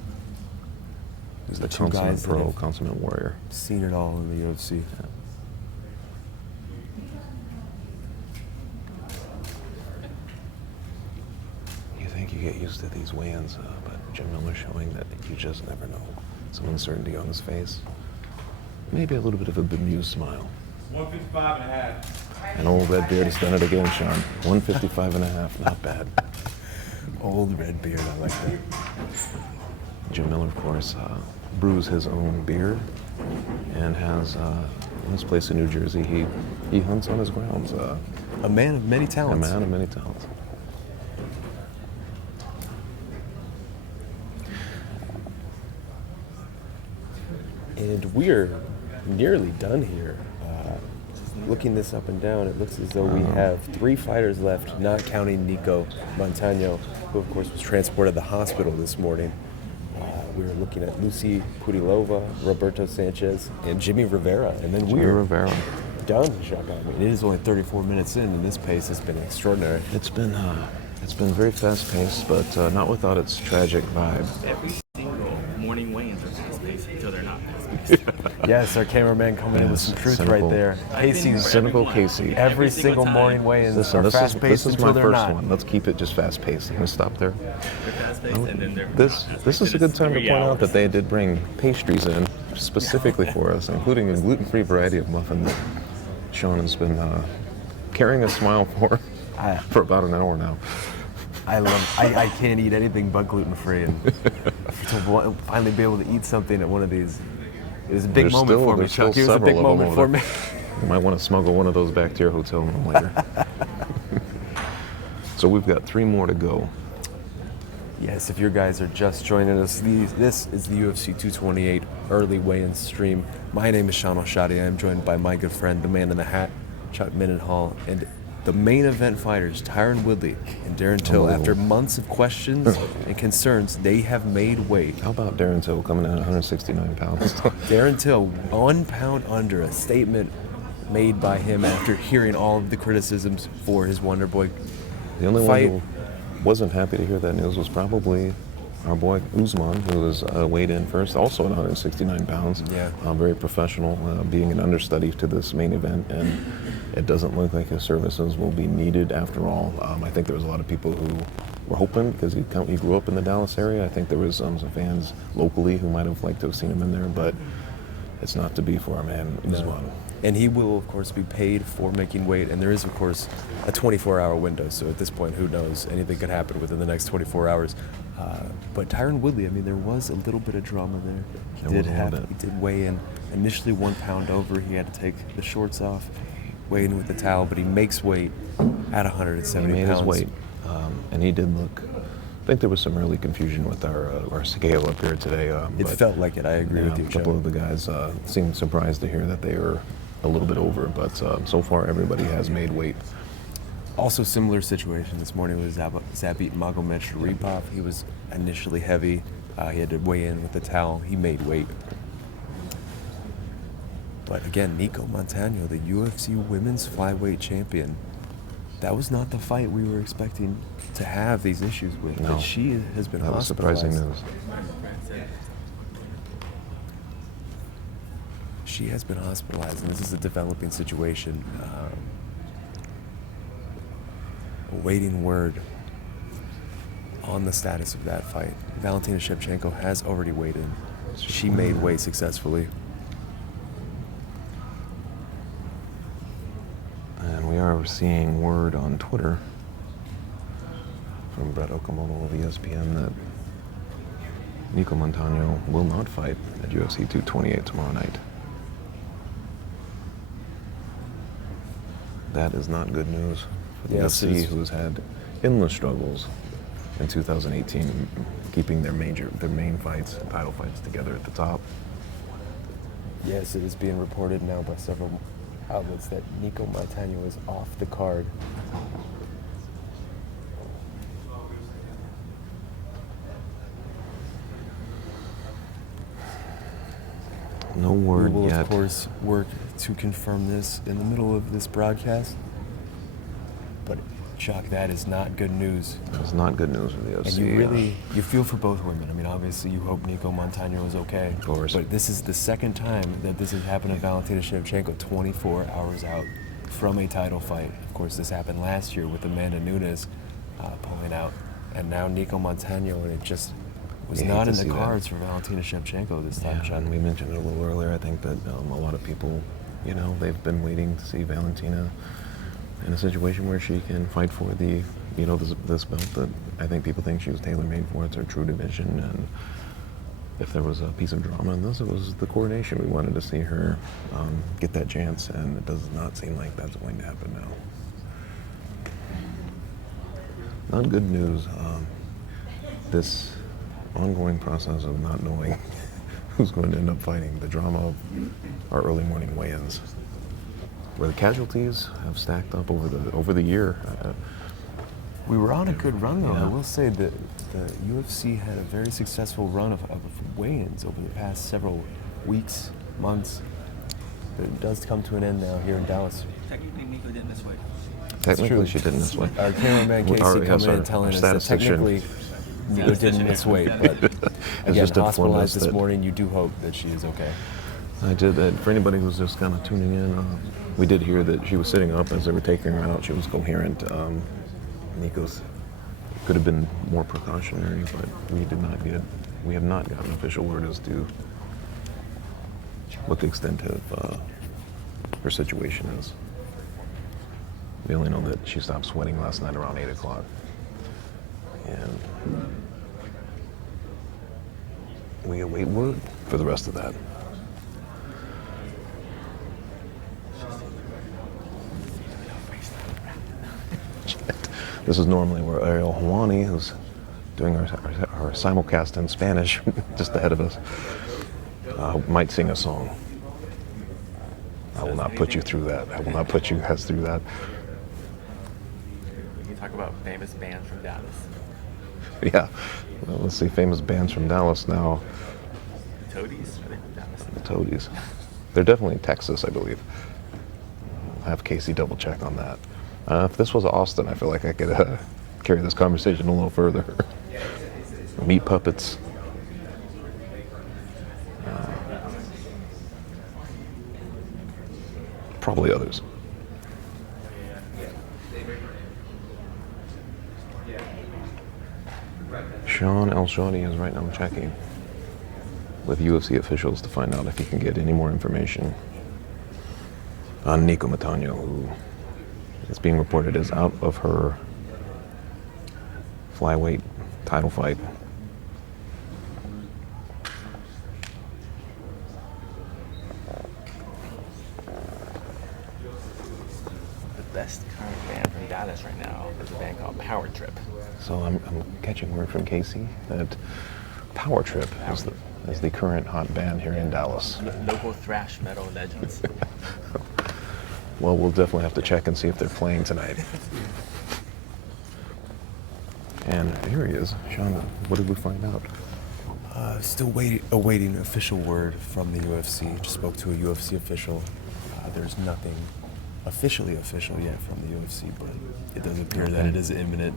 He's the Two consummate guys that pro, have consummate warrior. Seen it all in the UFC. You think you get used to these weigh-ins, but Jim Miller showing that you just never know. Some uncertainty on his face. Maybe a little bit of a bemused smile. 155 and a half. And old Redbeard has done it again, Sean. 155 and a half, not bad. Old red beard, I like that. Jim Miller, of course, brews his own beer and has, in his place in New Jersey, he hunts on his grounds. A man of many A talents. man of many talents. And we're nearly done here. Looking this up and down, it looks as though we have 3 fighters left, not counting Nico Montano, who of course was transported to the hospital this morning. We were looking at Lucy Pudilova, Roberto Sanchez, and Jimmie Rivera. And then Jimmie we're Rivera. done, Shaka. I mean, it is only 34 minutes in, and this pace has been extraordinary. It's been very fast-paced, but not without its tragic vibe. Every single morning weigh-ins are fast-paced until they're not fast-paced. Yes, our cameraman coming in with some truth cynical. right there. Casey's Cynical Casey. every single morning weigh-ins Listen, are this is fast-paced my until they're first not. one. Let's keep it just fast-paced. I'm gonna stop there. They're fast-paced and then they're This is a good time to point out that they did bring pastries in specifically for us, including a gluten-free variety of muffin that Sean has been carrying a smile for about an hour now. I can't eat anything but gluten-free, and to finally be able to eat something at one of these, it was a big moment for me, there's still Chuck. It was a several big of moment them for over me. there. You might want to smuggle one of those back to your hotel room later. So we've got 3 more to go. Yes, if you guys are just joining us, this is the UFC 228 early weigh-in stream. My name is Sean Oshadi. I am joined by my good friend, the man in the hat, Chuck Mindenhall, and the main event fighters, Tyron Woodley and Darren Till. After months of questions and concerns, they have made weight. How about Darren Till coming in at 169 pounds? Darren Till, 1 pound under, a statement made by him after hearing all of the criticisms for his Wonder Boy The only fight. one who wasn't happy to hear that news was probably our boy Usman, who was weighed in first, also at 169 pounds. Yeah. Very professional, being an understudy to this main event, and it doesn't look like his services will be needed after all. I think there was a lot of people who were hoping, because he grew up in the Dallas area. I think there was some fans locally who might have liked to have seen him in there, but it's not to be for our man Usman. And he will, of course, be paid for making weight. And there is, of course, a 24-hour window. So at this point, who knows? Anything could happen within the next 24 hours. But Tyron Woodley, I mean, there was a little bit of drama there. He did weigh in initially 1 pound over. He had to take the shorts off, weigh in with the towel, but he makes weight at 170 He made pounds. his weight, and he did look. I think there was some early confusion with our scale up here today. It but, felt like it. I agree with you, A couple Joe. of the guys seemed surprised to hear that they were a little bit over, but so far everybody has made weight. Also, similar situation this morning was Zabit Magomed Sharipov. He was initially heavy. He had to weigh in with the towel. He made weight. But again, Nico Montano, the UFC Women's Flyweight Champion, that was not the fight we were expecting to have these issues with. No. But she has been That was hospitalized. surprising news. She has been hospitalized, and this is a developing situation. Awaiting word on the status of that fight. Valentina Shevchenko has already weighed in. She made weight successfully. And we are seeing word on Twitter from Brett Okamoto of ESPN that Nico Montano will not fight at UFC 228 tomorrow night. That is not good news for the Yes, it UFC, is. who's had endless struggles in 2018, keeping their main fights, title fights together at the top. Yes, it is being reported now by several outlets that Nico Montano is off the card. No word We will, yet. of course, work to confirm this in the middle of this broadcast. But, Chuck, that is not good news. It's not good news for the UFC. And you feel for both women. I mean, obviously, you hope Nico Montano is okay. Of course. But this is the second time that this has happened to Valentina Shevchenko, 24 hours out from a title fight. Of course, this happened last year with Amanda Nunes pulling out. And now Nico Montano, and it just was You hate not to in the see that. cards for Valentina Shevchenko this time, Yeah, Chuck. and we mentioned it a little earlier. I think that a lot of people, they've been waiting to see Valentina in a situation where she can fight for the, this belt that I think people think she was tailor-made for. It's her true division, and if there was a piece of drama in this, it was the coronation. We wanted to see her get that chance, and it does not seem like that's going to happen now. Not good news. This ongoing process of not knowing who's going to end up fighting, the drama of our early morning weigh-ins, where the casualties have stacked up over the year. We were on a good run, though. Yeah. I will say that the UFC had a very successful run of weigh-ins over the past several weeks, months. But it does come to an end now here in Dallas. Technically, Nico didn't miss weight. Technically, true. she didn't miss weight. Our cameraman Casey coming in telling us that technically Nico didn't miss weight, but again, just informed hospitalized us this that- morning. You do hope that she is okay. I did that. For anybody who's just kind of tuning in, we did hear that she was sitting up as they were taking her out. She was coherent. Nico's could have been more precautionary, but we have not gotten official word as to what the extent of her situation is. We only know that she stopped sweating last night around 8 o'clock. And we await word for the rest of that. This is normally where Ariel Hawani, who's doing our simulcast in Spanish just ahead of us, might sing a song. I will not put you through that. I will not put you guys through that. We can talk about famous bands from Dallas. Yeah. Well, let's see, famous bands from Dallas now. Toadies? Are they from Dallas? The Toadies. They're definitely in Texas, I believe. I'll have Casey double check on that. If this was Austin, I feel like I could carry this conversation a little further. Meat Puppets. Probably others. Sean El Shawty is right now checking with UFC officials to find out if he can get any more information on Nico Montano, who is being reported as out of her flyweight title fight. The best current band from Dallas right now is a band called Power Trip. So I'm catching word from Casey that Power Trip is the current hot band here in Dallas. Local thrash metal legends. Well, we'll definitely have to check and see if they're playing tonight. And here he is. Sean, what did we find out? Still awaiting official word from the UFC. Just spoke to a UFC official. There's nothing officially official yet from the UFC, but it does appear that it is imminent.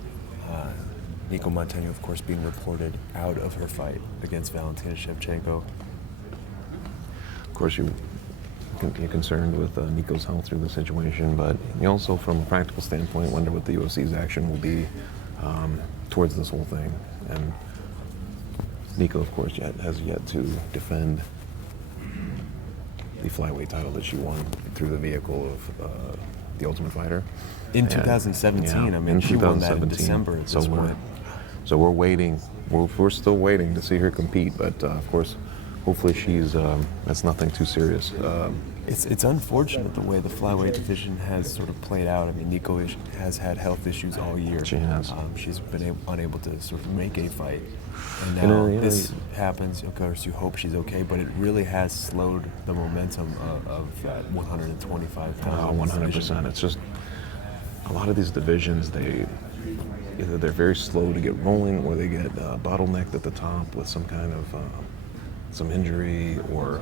Nico Montano, of course, being reported out of her fight against Valentina Shevchenko. Of course, you're concerned with Nico's health through the situation, but you also, from a practical standpoint, wonder what the UFC's action will be towards this whole thing. And Nico, of course, has yet to defend the flyweight title that she won through the vehicle of the Ultimate Fighter. In And, 2017, yeah, I mean, in she won that in 2017. December at this point. So we're waiting. We're still waiting to see her compete, but of course, hopefully she's that's nothing too serious. It's unfortunate the way the flyweight division has sort of played out. I mean, Nico has had health issues all year. She has. She's been unable to sort of make a fight. And now this happens. Of course, you hope she's okay, but it really has slowed the momentum of that 125 pound 100%. It's just a lot of these divisions, either they're very slow to get rolling, or they get bottlenecked at the top with some kind of some injury or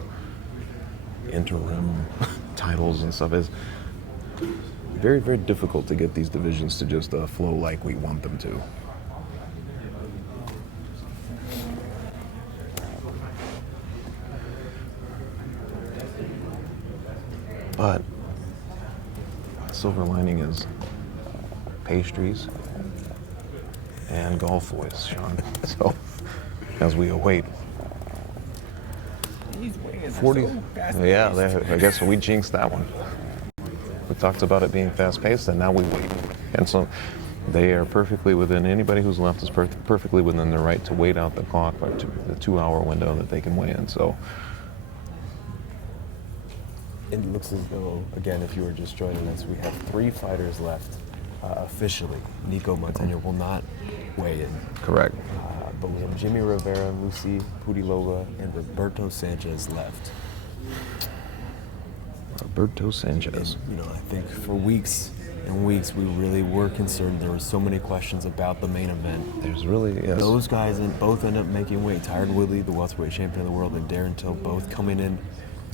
interim titles and stuff. It's very, very difficult to get these divisions to just flow like we want them to. But silver lining is pastries and golf voice, Sean. So as we await 40. Yeah, I guess we jinxed that one. We talked about it being fast-paced, and now we wait. And so they are perfectly within, anybody who's left is perfectly within their right to wait out the clock by the 2-hour window that they can weigh in. So it looks as though, again, if you were just joining us, we have 3 fighters left officially. Nico Montano will not weigh in. correct. But we have Jimmie Rivera, Lucy Pudilova, and Roberto Sanchez left. Roberto Sanchez. And, I think for weeks and weeks we really were concerned. There were so many questions about the main event. There's really, yes. Those guys both end up making weight. Tyron Woodley, the welterweight champion of the world, and Darren Till both coming in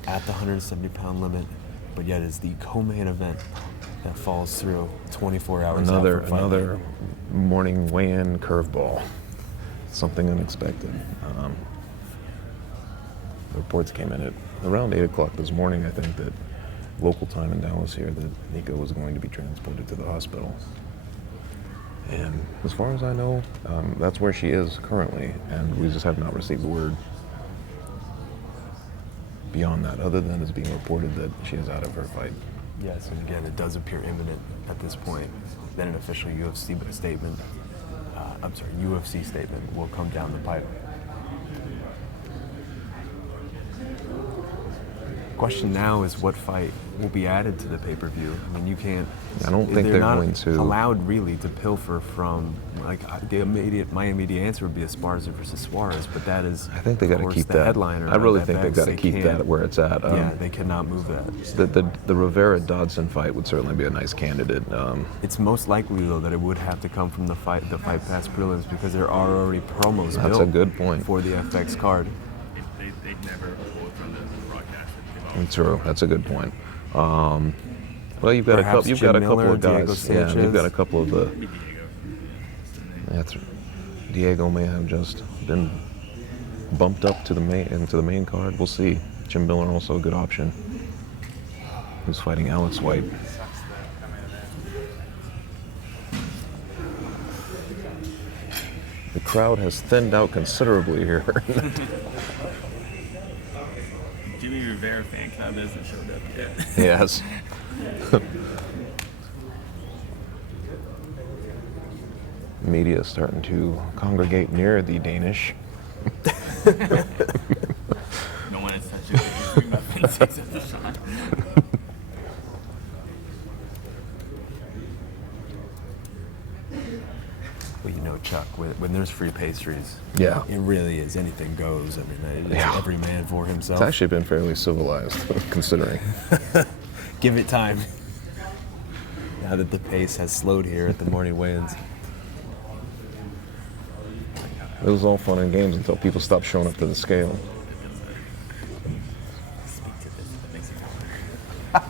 at the 170-pound limit. But yet it's the co-main event that falls through 24 hours Another morning weigh-in curveball. Something unexpected. The reports came in at around 8 o'clock this morning, I think, that local time in Dallas here, that Nico was going to be transported to the hospital. And as far as I know, that's where she is currently, and we just have not received word beyond that, other than it's being reported that she is out of her fight. Yes, and again, it does appear imminent at this point. Then an official UFC statement, UFC statement will come down the pipe. Question now is what fight will be added to the pay-per-view. I mean, you can't. I don't think they're not going to allowed really to pilfer from. Like my immediate answer would be Esparza versus Suarez, but that is. I think they got to keep the that. Headliner. I really think they've got to keep that where it's at. Yeah, they cannot move that. The Rivera Dodson fight would certainly be a nice candidate. It's most likely though that it would have to come from the Fight Pass prelims, because there are already promos That's built a good point. for the FX card. They'd never quote from the broadcast. True, that's a good point. Well, you've got a Perhaps couple. You've Jim got a Miller, couple of Diego guys. Yeah, Sanchez. you've got a couple of the. That's Diego may have just been bumped up to the main card. We'll see. Jim Miller also a good option. Who's fighting Alex White? The crowd has thinned out considerably here. Jimmie Rivera fan club hasn't showed up yet. Yes. Media starting to congregate near the Danish. No one has touched it. Muffins except for Sean. Well, Chuck, when there's free pastries, Yeah. it really is. Anything goes. I mean, it's Yeah. every man for himself. It's actually been fairly civilized, considering. Give it time. Now that the pace has slowed here at the morning weigh-ins. It was all fun and games until people stopped showing up to the scale. Speak to this. That makes it feel better.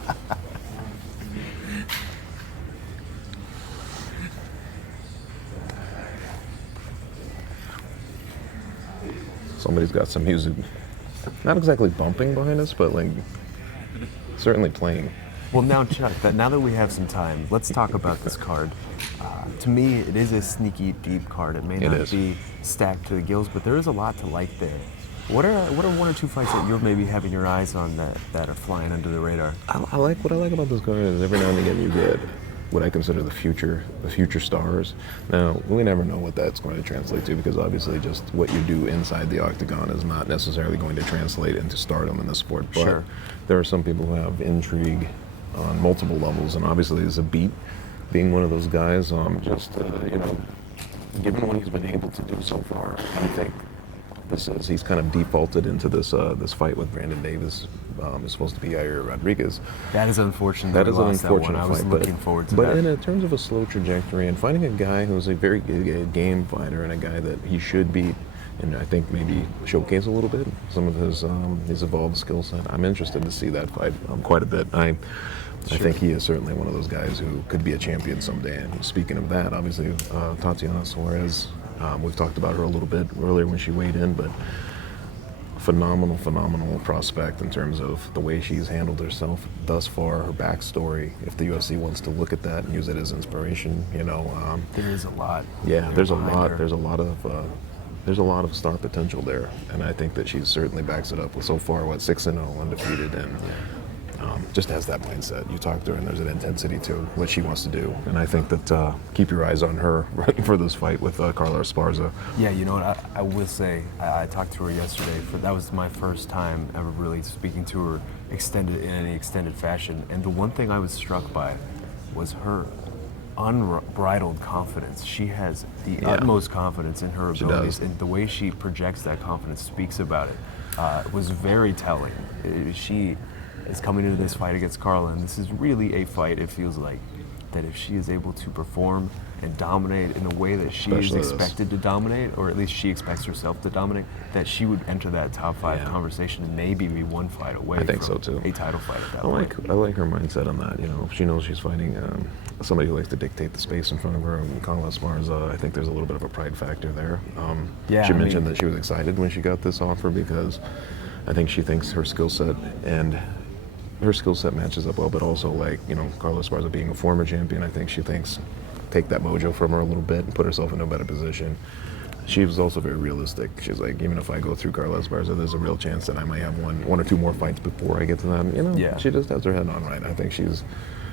Somebody's got some music, not exactly bumping behind us, but like certainly playing. Well, now, Chuck, now that we have some time, let's talk about this card. To me, it is a sneaky, deep card. It may It not is. be stacked to the gills, but there is a lot to like there. What are one or two fights that you're maybe having your eyes on that are flying under the radar? What I like about this card is every now and again you get what I consider the future stars. Now, we never know what that's going to translate to, because obviously just what you do inside the octagon is not necessarily going to translate into stardom in the sport. But Sure. there are some people who have intrigue on multiple levels, and obviously as a beat, being one of those guys, given what he's been able to do so far, I think he's kind of defaulted into this fight with Brandon Davis. It's supposed to be Yair Rodriguez. That is unfortunate. That we is an lost that one. unfortunate I was fight, looking forward to but that. in terms of a slow trajectory and finding a guy who's a very good game fighter and a guy that he should beat, and I think maybe showcase a little bit some of his evolved skill set. I'm interested to see that fight quite a bit. I think he is certainly one of those guys who could be a champion someday. And speaking of that, obviously Tatianna Suarez, we've talked about her a little bit earlier when she weighed in, but phenomenal prospect in terms of the way she's handled herself thus far, her backstory. If the UFC wants to look at that and use it as inspiration, There is a lot. yeah, there's a behind lot. her. There's a lot of star potential there, and I think that she certainly backs it up with so far 6-0 undefeated, and just has that mindset. You talk to her, and there's an intensity to what she wants to do, and I think that keep your eyes on her for this fight with Carla Esparza. Yeah, you know what? I will say, I talked to her yesterday. That was my first time ever really speaking to her in any extended fashion. And the one thing I was struck by was her unbridled confidence. She has the utmost confidence in her abilities, and the way she projects that confidence, speaks about it, was very telling. She is coming into this fight against Carla, and this is really a fight, it feels like, that if she is able to perform and dominate in a way that she Especially is this. expected to dominate, or at least she expects herself to dominate, that she would enter that top 5 conversation and maybe be one fight away I think from so, too. a title fight at that point. I like her mindset on that. She knows she's fighting somebody who likes to dictate the space in front of her. Carla Esparza, I think there's a little bit of a pride factor there. She mentioned that she was excited when she got this offer, because I think she thinks her skill set matches up well, but also Carla Esparza being a former champion, I think she thinks take that mojo from her a little bit and put herself in a better position. She was also very realistic. She's like, even if I go through Carla Esparza, there's a real chance that I might have one or two more fights before I get to that. She just has her head on right. I think she's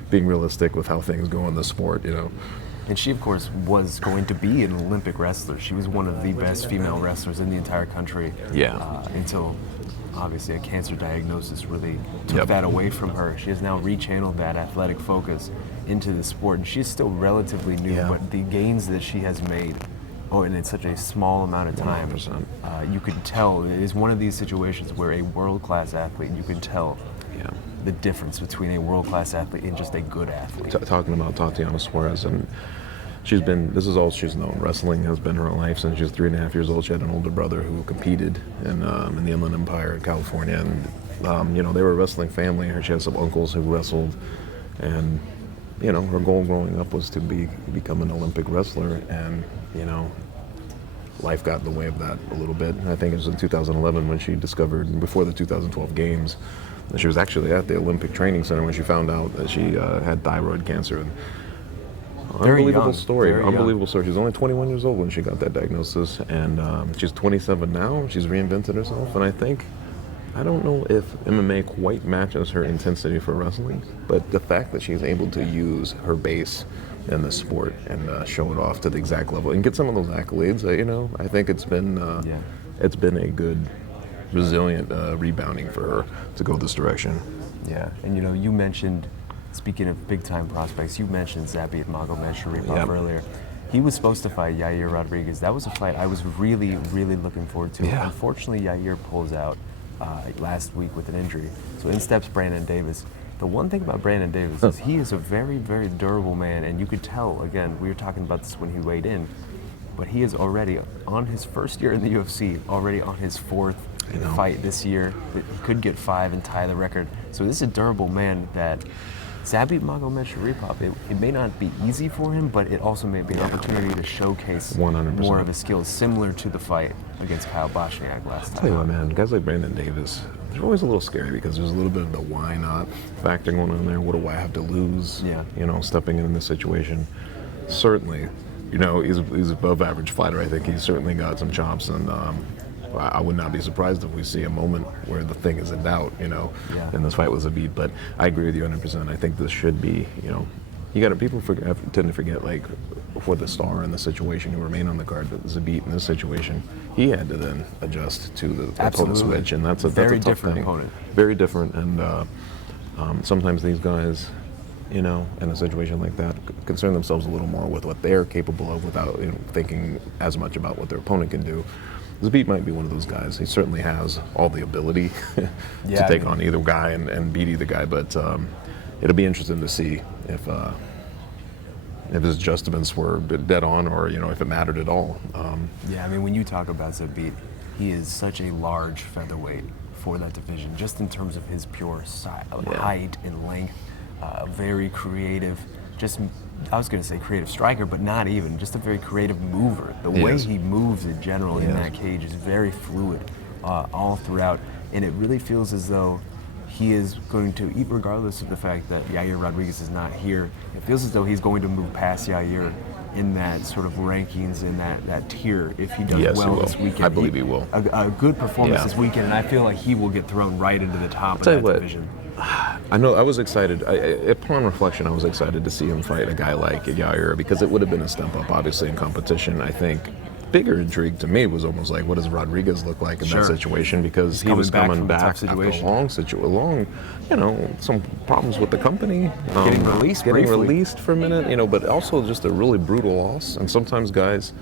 being realistic with how things go in the sport, And she, of course, was going to be an Olympic wrestler. She was one of the best female wrestlers in the entire country. Until, obviously, a cancer diagnosis really took that away from her. She has now rechanneled that athletic focus into the sport, and she's still relatively new, but the gains that she has made, and in such a small amount of time, you could tell. It is one of these situations where a world-class athlete, you can tell the difference between a world-class athlete and just a good athlete. Talking about Tatianna Suarez, and this is all she's known. Wrestling has been her life since she was 3.5 years old. She had an older brother who competed in the Inland Empire in California, and they were a wrestling family. She had some uncles who wrestled, and her goal growing up was to become an Olympic wrestler, and life got in the way of that a little bit. And I think it was in 2011 when she discovered, before the 2012 games, that she was actually at the Olympic Training Center when she found out that she had thyroid cancer. And unbelievable story. She's only 21 years old when she got that diagnosis, and she's 27 now. She's reinvented herself, and I don't know if MMA quite matches her intensity for wrestling, but the fact that she's able to use her base in the sport and show it off to the exact level and get some of those accolades, I think it's been a good, resilient rebounding for her to go this direction. Yeah, and you mentioned, speaking of big-time prospects, you mentioned Zabit Magomedsharipov earlier. He was supposed to fight Yair Rodriguez. That was a fight I was really, really looking forward to. Yeah. Unfortunately, Yair pulls out last week with an injury. So in steps Brandon Davis. The one thing about Brandon Davis is he is a very, very durable man, and you could tell, again, we were talking about this when he weighed in, but he is already on his first year in the UFC, already on his 4th fight this year. He could get 5 and tie the record. So this is a durable man that Zabit Magomedsharipov, it may not be easy for him, but it also may be an opportunity to showcase 100%. more of his skills, similar to the fight against Kyle Bochniak last Tell you time. what, man, guys like Brandon Davis, they're always a little scary because there's a little bit of the why not factor going on there. What do I have to lose? Stepping in this situation. Certainly, he's above average fighter. I think he's certainly got some chops, and I would not be surprised if we see a moment where the thing is in doubt, and this fight was a beat. But I agree with you 100%. I think this should be, you got to tend to forget, like, for the star in the situation who remained on the card, that Zabit in this situation, he had to then adjust to the opponent switch, and that's a very tough different thing. opponent. Very different, and sometimes these guys, you know, in a situation like that, concern themselves a little more with what they're capable of without, you know, thinking as much about what their opponent can do. Zabit might be one of those guys. He certainly has all the ability to take on either guy and beat either guy, but it'll be interesting to see if his adjustments were dead on, or, you know, if it mattered at all. Yeah, I mean, when you talk about Zabit, he is such a large featherweight for that division, just in terms of his pure height and length. Very creative, I was going to say creative striker, but not even, just a very creative mover. The way he moves in general in that cage is very fluid all throughout, and it really feels as though he is going to, regardless of the fact that Yair Rodriguez is not here, it feels as though he's going to move past Yair in that sort of rankings, in that tier, if he does well this weekend. I believe he will. A good performance this weekend, and I feel like he will get thrown right into the top of that division. I know, I was excited. Upon reflection, I was excited to see him fight a guy like Yair, because it would have been a step up, obviously, in competition. I think bigger intrigue to me was almost like, what does Rodriguez look like in that situation? Because he was coming back after a long, you know, some problems with the company, getting released for a minute, you know, but also just a really brutal loss. And sometimes guys,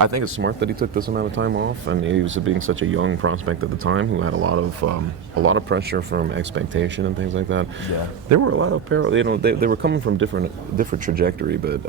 I think it's smart that he took this amount of time off, and he was being such a young prospect at the time who had a lot of pressure from expectation and things like that. Yeah, there were a lot of you know, they were coming from different trajectory, but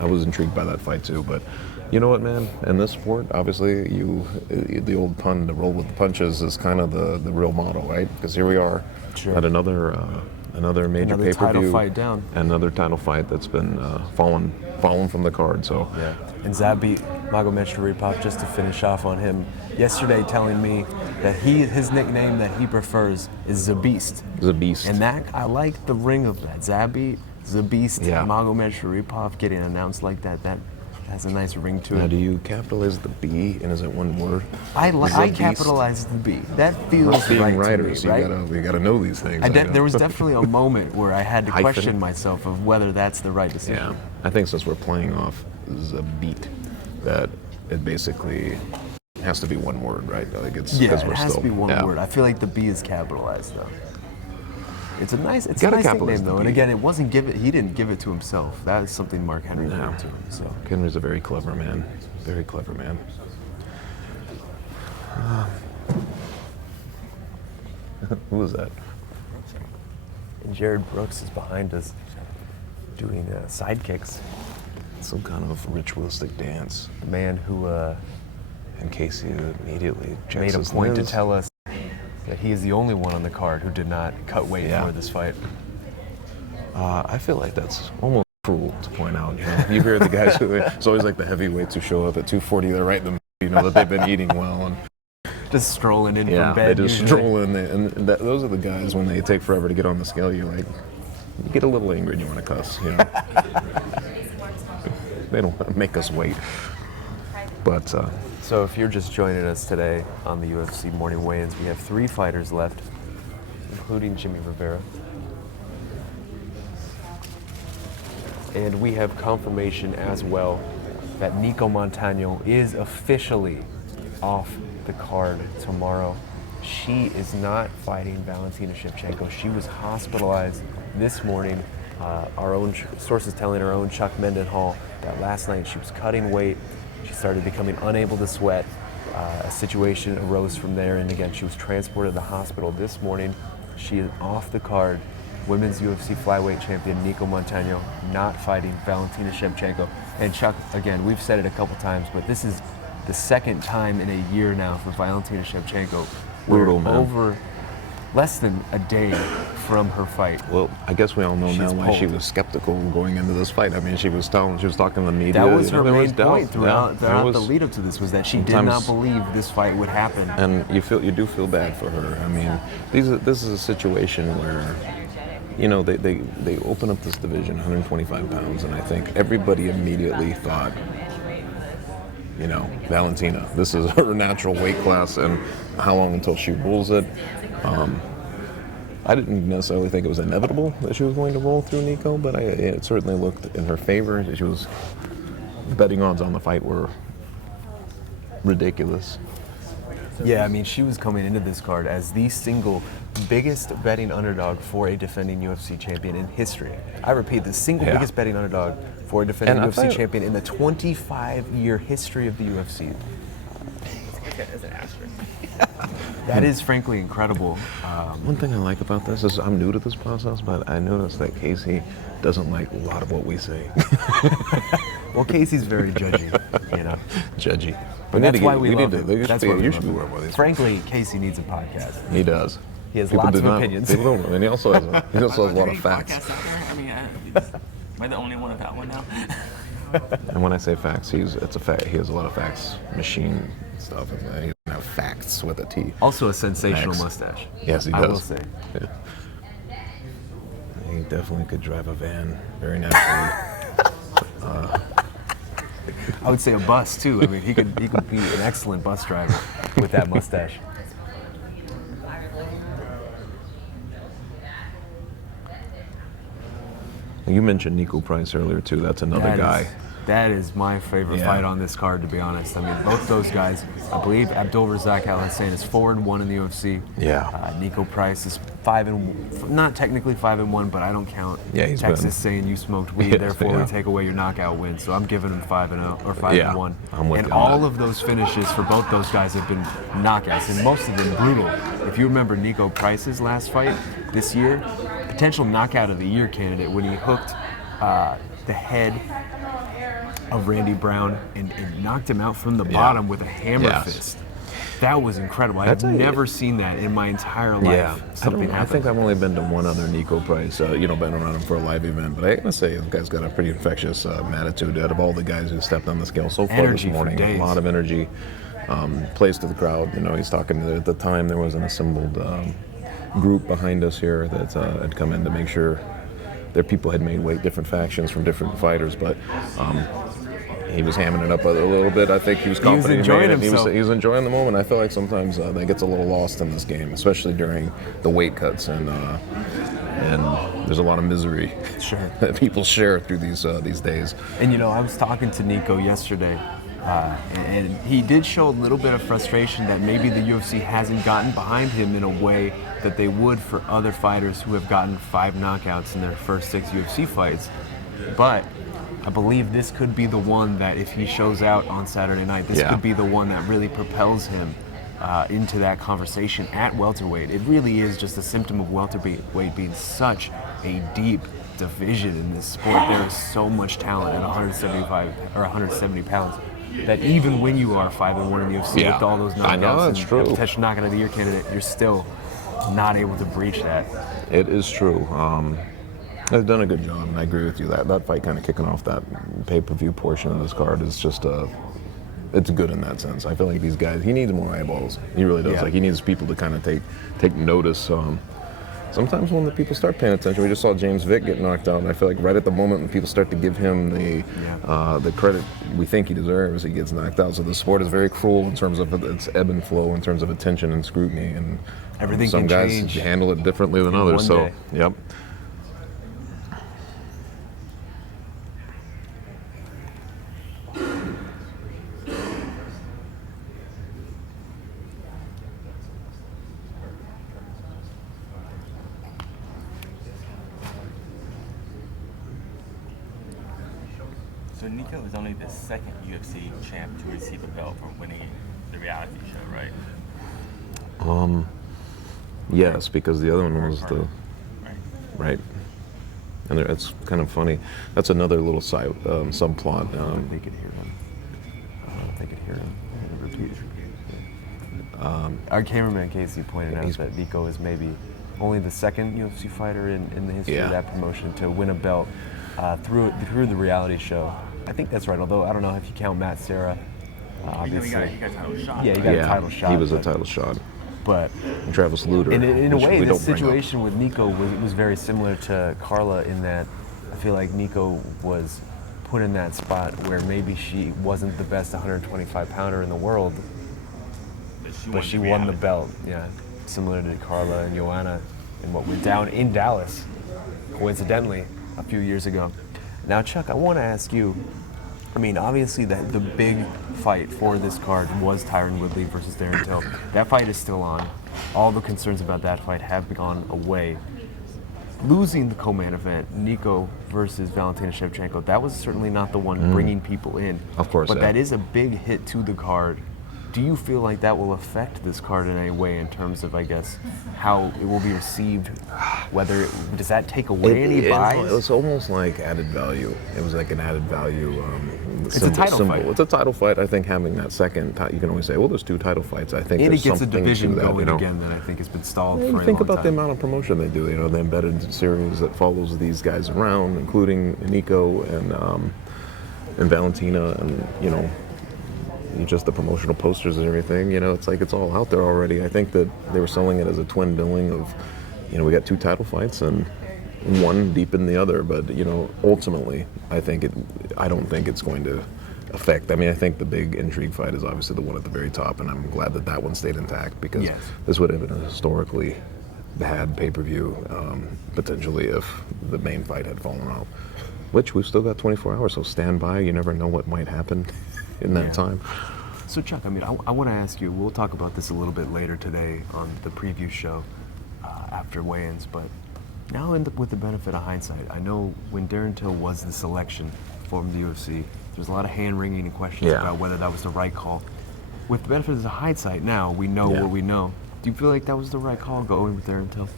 I was intrigued by that fight too. But you know what, man? In this sport, obviously, the old pun, to roll with the punches, is kind of the real motto, right? Because here we are at another major pay-per-view, title fight down, another title fight that's been fallen from the card. So yeah. And Zabit Magomedsharipov, just to finish off on him, yesterday telling me that his nickname that he prefers is Zabist. Zabist. And that, I like the ring of that. Zabit, Zabist, Magomedsharipov getting announced like that. That has a nice ring to it. Now, do you capitalize the B, and is it one word? I capitalize the B. That feels being right writers, to me, right? You gotta know these things. There was definitely a moment where I had to question myself of whether that's the right decision. Yeah, I think since we're playing off Zabit, that it basically has to be one word, right? Like it has to be one word. I feel like the B is capitalized though. It's a nice nickname though, and again, he didn't give it to himself. That is something Mark Henry gave to him. So Henry's a very clever man, very clever man. Who was that? And Jared Brooks is behind us, doing sidekicks. Some kind of ritualistic dance. The man who, in case he immediately made a point to tell us that he is the only one on the card who did not cut weight for this fight. I feel like that's almost cruel to point out. You know, you hear the guys it's always like the heavyweights who show up at 240. They're right, you know, that they've been eating well and just strolling in from bed. They just stroll in, and those are the guys when they take forever to get on the scale. You're like, you get a little angry and you want to cuss. You know, they don't want to make us wait. But so if you're just joining us today on the UFC morning weigh-ins, we have 3 fighters left, including Jimmie Rivera. And we have confirmation as well that Nico Montano is officially off the card tomorrow. She is not fighting Valentina Shevchenko. She was hospitalized this morning. Our own sources telling our own Chuck Mendenhall that last night she was cutting weight. She started becoming unable to sweat. A situation arose from there, and again, she was transported to the hospital this morning. She is off the card. Women's UFC flyweight champion Nico Montano not fighting Valentina Shevchenko. And Chuck, again, we've said it a couple times, but this is the second time in a year now for Valentina Shevchenko. Brutal, We're man. over less than a day from her fight. Well, I guess we all know now why she pulled. was skeptical going into this fight. I mean, she was talking to the media. That was her there main was doubt. point throughout was, the lead up to this, was that she did not believe this fight would happen. And you do feel bad for her. I mean, this is a situation where, you know, they open up this division, 125 pounds, and I think everybody immediately thought, you know, Valentina, this is her natural weight class, and how long until she rules it? I didn't necessarily think it was inevitable that she was going to roll through Nico, but it certainly looked in her favor. She was betting odds on the fight were ridiculous. Yeah, I mean, she was coming into this card as the single biggest betting underdog for a defending UFC champion in history. I repeat, the single biggest betting underdog for a defending UFC champion in the 25-year history of the UFC. As an asterisk. That is frankly incredible. One thing I like about this is I'm new to this process, but I noticed that Casey doesn't like a lot of what we say. Well, Casey's very judgy, you know. Judgy. But that's why we love to, him. That's why we you love should be him. wearing one of these. Frankly, Casey needs a podcast. He does. He has People lots do of not- opinions. People don't, and he also has a lot of facts. Podcasts out there? I mean, am I the only one without one now? And when I say facts, it's a fact. He has a lot of facts, machine stuff. He doesn't have facts with a T. Also a sensational Facts. mustache. Yes, he does. I will say. Yeah. He definitely could drive a van very naturally. I would say a bus too. I mean, he could be an excellent bus driver with that mustache. You mentioned Nico Price earlier too. That's another guy. That is my favorite fight on this card, to be honest. I mean, both those guys, I believe Abdul Razak Al Hussein is 4-1 in the UFC. Yeah. Nico Price is 5-1, not technically 5-1, but I don't count Texas saying you smoked weed, therefore we take away your knockout win. So I'm giving him 5-0 or 5-1. I'm with and you on all that. of those finishes for both those guys have been knockouts, and most of them brutal. If you remember Nico Price's last fight this year, potential knockout of the year candidate when he hooked the head of Randy Brown and knocked him out from the bottom with a hammer fist. That was incredible. I've never seen that in my entire life. Yeah, I think happened. I've only been to one other Nico Price, been around him for a live event. But I gotta say, the guy's got a pretty infectious attitude. Out of all the guys who stepped on the scale so far Energy this for morning, days. a lot of energy. Plays to the crowd. You know, he's talking at the time there was an assembled group behind us here that had come in to make sure their people had made weight, different factions from different fighters, but. He was hamming it up a little bit. I think he was confident. He was enjoying himself. himself. He was enjoying the moment. I feel like sometimes that gets a little lost in this game, especially during the weight cuts, and there's a lot of misery that people share through these days. And I was talking to Nico yesterday, and he did show a little bit of frustration that maybe the UFC hasn't gotten behind him in a way that they would for other fighters who have gotten 5 knockouts in their first 6 UFC fights. But I believe this could be the one that if he shows out on Saturday night, this could be the one that really propels him into that conversation at welterweight. It really is just a symptom of welterweight being such a deep division in this sport. There is so much talent at 175 or 170 pounds that even when you are 5-1 in the UFC with all those knockouts, I know, that's true. Potential knockout of the year candidate, you're still not able to breach that. It is true. They've done a good job, and I agree with you. That fight kind of kicking off that pay-per-view portion of this card is just it's good in that sense. I feel like these guys, he needs more eyeballs. He really does. Yeah. Like, he needs people to kind of take notice. Sometimes when the people start paying attention, we just saw James Vick get knocked out, and I feel like right at the moment when people start to give him the credit we think he deserves, he gets knocked out. So the sport is very cruel in terms of its ebb and flow, in terms of attention and scrutiny, and Everything some can guys change handle it differently than in others. one So, day. yep. So Nico is only the second UFC champ to receive a belt for winning the reality show, right? Yes, because the other one was the Right. right. And it's kind of funny. That's another little side subplot. They could hear him. I don't know if they could hear him. Repeat. Our cameraman Casey pointed out that Nico is maybe only the second UFC fighter in the history of that promotion to win a belt through the reality show. I think that's right, although I don't know if you count Matt Serra. Obviously. He got a title shot. Yeah, he got a title shot. He was a title shot. But And Travis Luter. in a which way, we this don't bring up. situation with Nico was very similar to Carla in that I feel like Nico was put in that spot where maybe she wasn't the best 125-pounder in the world, but she won the belt. Yeah, similar to Carla and Joanna. in what went down in Dallas, coincidentally, a few years ago. Now, Chuck, I want to ask you, I mean, obviously the big fight for this card was Tyron Woodley versus Darren Till. That fight is still on. All the concerns about that fight have gone away. Losing the co-main event, Nico versus Valentina Shevchenko, that was certainly not the one bringing people in. Of course, but yeah. that is a big hit to the card. Do you feel like that will affect this card in any way in terms of, I guess, how it will be received? Whether does that take away any buys? It was almost like added value. It was like an added value. It's a title fight. It's a title fight. I think having that second, you can always say, well, there's 2 title fights. I think And there's it gets a something division to that, going you know? again that I think has been stalled for a long time. Think about the amount of promotion they do. You know, the embedded series that follows these guys around, including Nico and Valentina, and you know, just the promotional posters and everything. You know, it's like it's all out there already. I think that they were selling it as a twin billing of, you know, we got 2 title fights and one deepened the other. But you know, ultimately, I don't think it's going to affect. I mean, I think the big intrigue fight is obviously the one at the very top, and I'm glad that that one stayed intact because this would have been a historically bad pay-per-view potentially if the main fight had fallen off. Which we've still got 24 hours, so stand by. You never know what might happen in that time. So Chuck, I mean, I want to ask you, we'll talk about this a little bit later today on the preview show after weigh-ins, but now with the benefit of hindsight, I know when Darren Till was the selection from the UFC, there's a lot of hand-wringing and questions about whether that was the right call. With the benefit of hindsight now, we know what we know. Do you feel like that was the right call, going with Darren Till?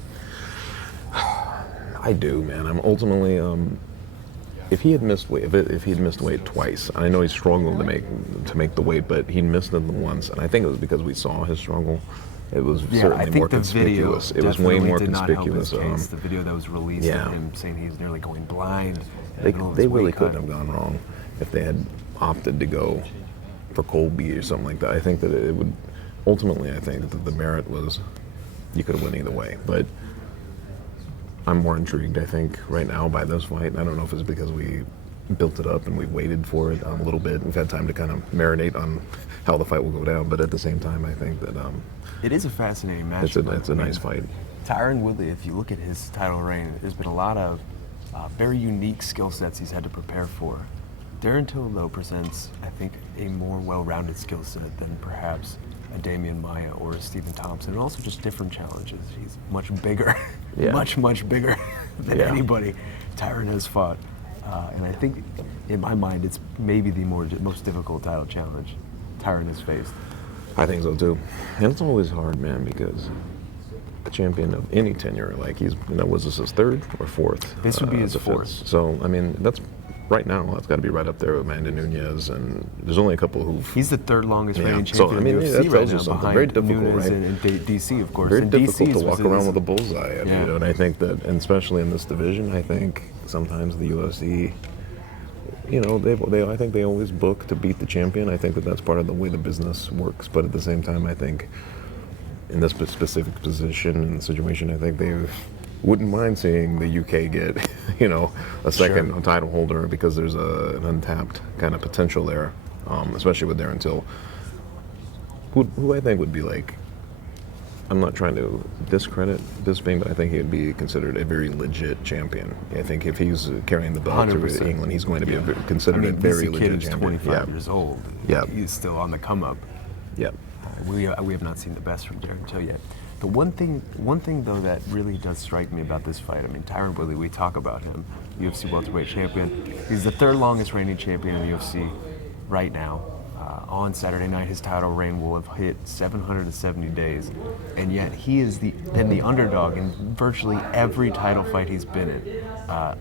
I do, man. I'm ultimately, if he had missed weight, if he'd missed weight twice, I know he struggled to make the weight, but he missed it once, and I think it was because we saw his struggle. It was certainly more conspicuous. It was way more conspicuous. The video that was released of him saying he was nearly going blind. They really couldn't have gone wrong if they had opted to go for Colby or something like that. I think that it would ultimately. I think that the merit was you could have won either way, but I'm more intrigued, I think, right now by this fight. I don't know if it's because we built it up and we've waited for it a little bit. We've had time to kind of marinate on how the fight will go down, but at the same time, I think that it is a fascinating match. It's a nice fight. Tyron Woodley, if you look at his title reign, there's been a lot of very unique skill sets he's had to prepare for. Darren Till, though, presents, I think, a more well-rounded skill set than perhaps a Damian Maia or a Stephen Thompson, and also just different challenges. He's much bigger, much bigger than anybody Tyron has fought. And I think, in my mind, it's maybe the most difficult title challenge Tyron has faced. I think so, too. And it's always hard, man, because the champion of any tenure, like was this his 3rd or 4th? This would be his 4th. So, I mean, that's right now, that's got to be right up there with Amanda Nunes, and there's only a couple who. He's the 3rd longest reigning champion in the UFC right now, behind very difficult, Nunes right? and DC, of course. Very and difficult DC to walk around with a bullseye. You know, and I think that, and especially in this division, I think sometimes the UFC, you know, I think they always book to beat the champion. I think that that's part of the way the business works. But at the same time, I think in this specific position and situation, I think they wouldn't mind seeing the UK get, you know, a second title holder because there's an untapped kind of potential there, especially with Darren Till, who I think would be like, I'm not trying to discredit Bisping, but I think he would be considered a very legit champion. I think if he's carrying the belt to England, he's going to be considered a very legit champion. This kid is 25 years old. Yeah. He's still on the come up. Yeah. We have not seen the best from Darren Till yet. The one thing though that really does strike me about this fight, I mean, Tyron Woodley, we talk about him, UFC welterweight champion. He's the 3rd longest reigning champion in the UFC right now. On Saturday night, his title reign will have hit 770 days, and yet he is the underdog in virtually every title fight he's been in.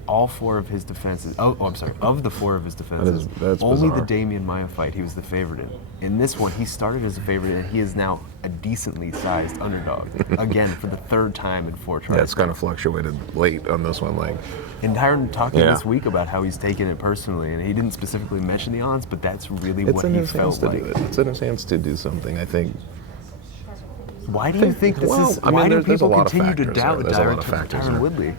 All 4 of his defenses. Of the 4 of his defenses, that's only bizarre. the Damian Maia fight he was the favorite in. In this one, he started as a favorite, and he is now a decently sized underdog again for the 3rd time in 4 tries. That's kind of fluctuated late on this one, like. And Tyron talking this week about how he's taken it personally, and he didn't specifically mention the odds, but that's really what he felt like. It's in his hands to do something, I think. Why do you think this is? Why do people continue to doubt Tyron Woodley?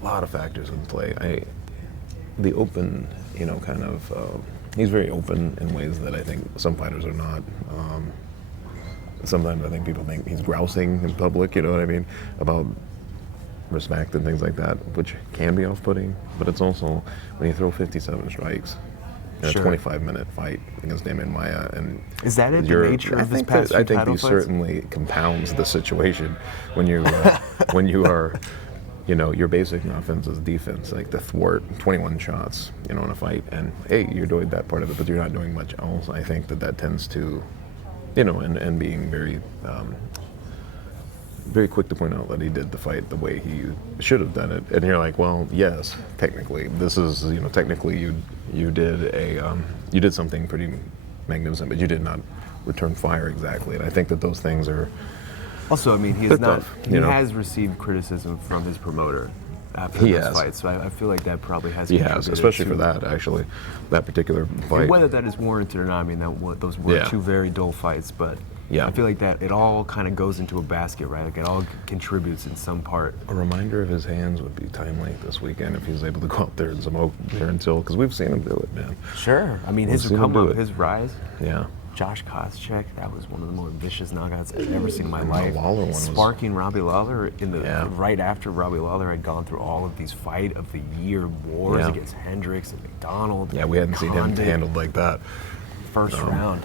A lot of factors in play. The open, you know, kind of. He's very open in ways that I think some fighters are not. Sometimes I think people think he's grousing in public. You know what I mean? About respect and things like that, which can be off-putting, but it's also when you throw 57 strikes in a 25-minute fight against Damian Maia, and is that it? The nature of his past I think title these fights? certainly compounds the situation when you when you are, your basic offense is defense, like the thwart 21 shots, in a fight, and hey, you're doing that part of it, but you're not doing much else. I think that tends to, and being very. Very quick to point out that he did the fight the way he should have done it, and you're like, well, yes, technically, this is, technically you did something pretty magnificent, but you did not return fire exactly, and I think that those things are. Also, I mean, he has received criticism from his promoter after this fight, so I feel like that probably has. He has, especially for that particular fight. Whether that is warranted or not, I mean, those were two very dull fights, but. Yeah. I feel like that it all kind of goes into a basket, right? Like it all contributes in some part. A reminder of his hands would be timely this weekend if he's able to go out there and smoke Darren Till, because we've seen him do it, man. Sure. I mean, his come up, his rise. Yeah. Josh Koscheck, that was one of the more vicious knockouts I've ever seen in my life. The Lawler one Sparking Robbie Lawler right after Robbie Lawler had gone through all of these fight of the year wars against Hendricks and McDonald. Yeah, we hadn't seen him handled like that. First round.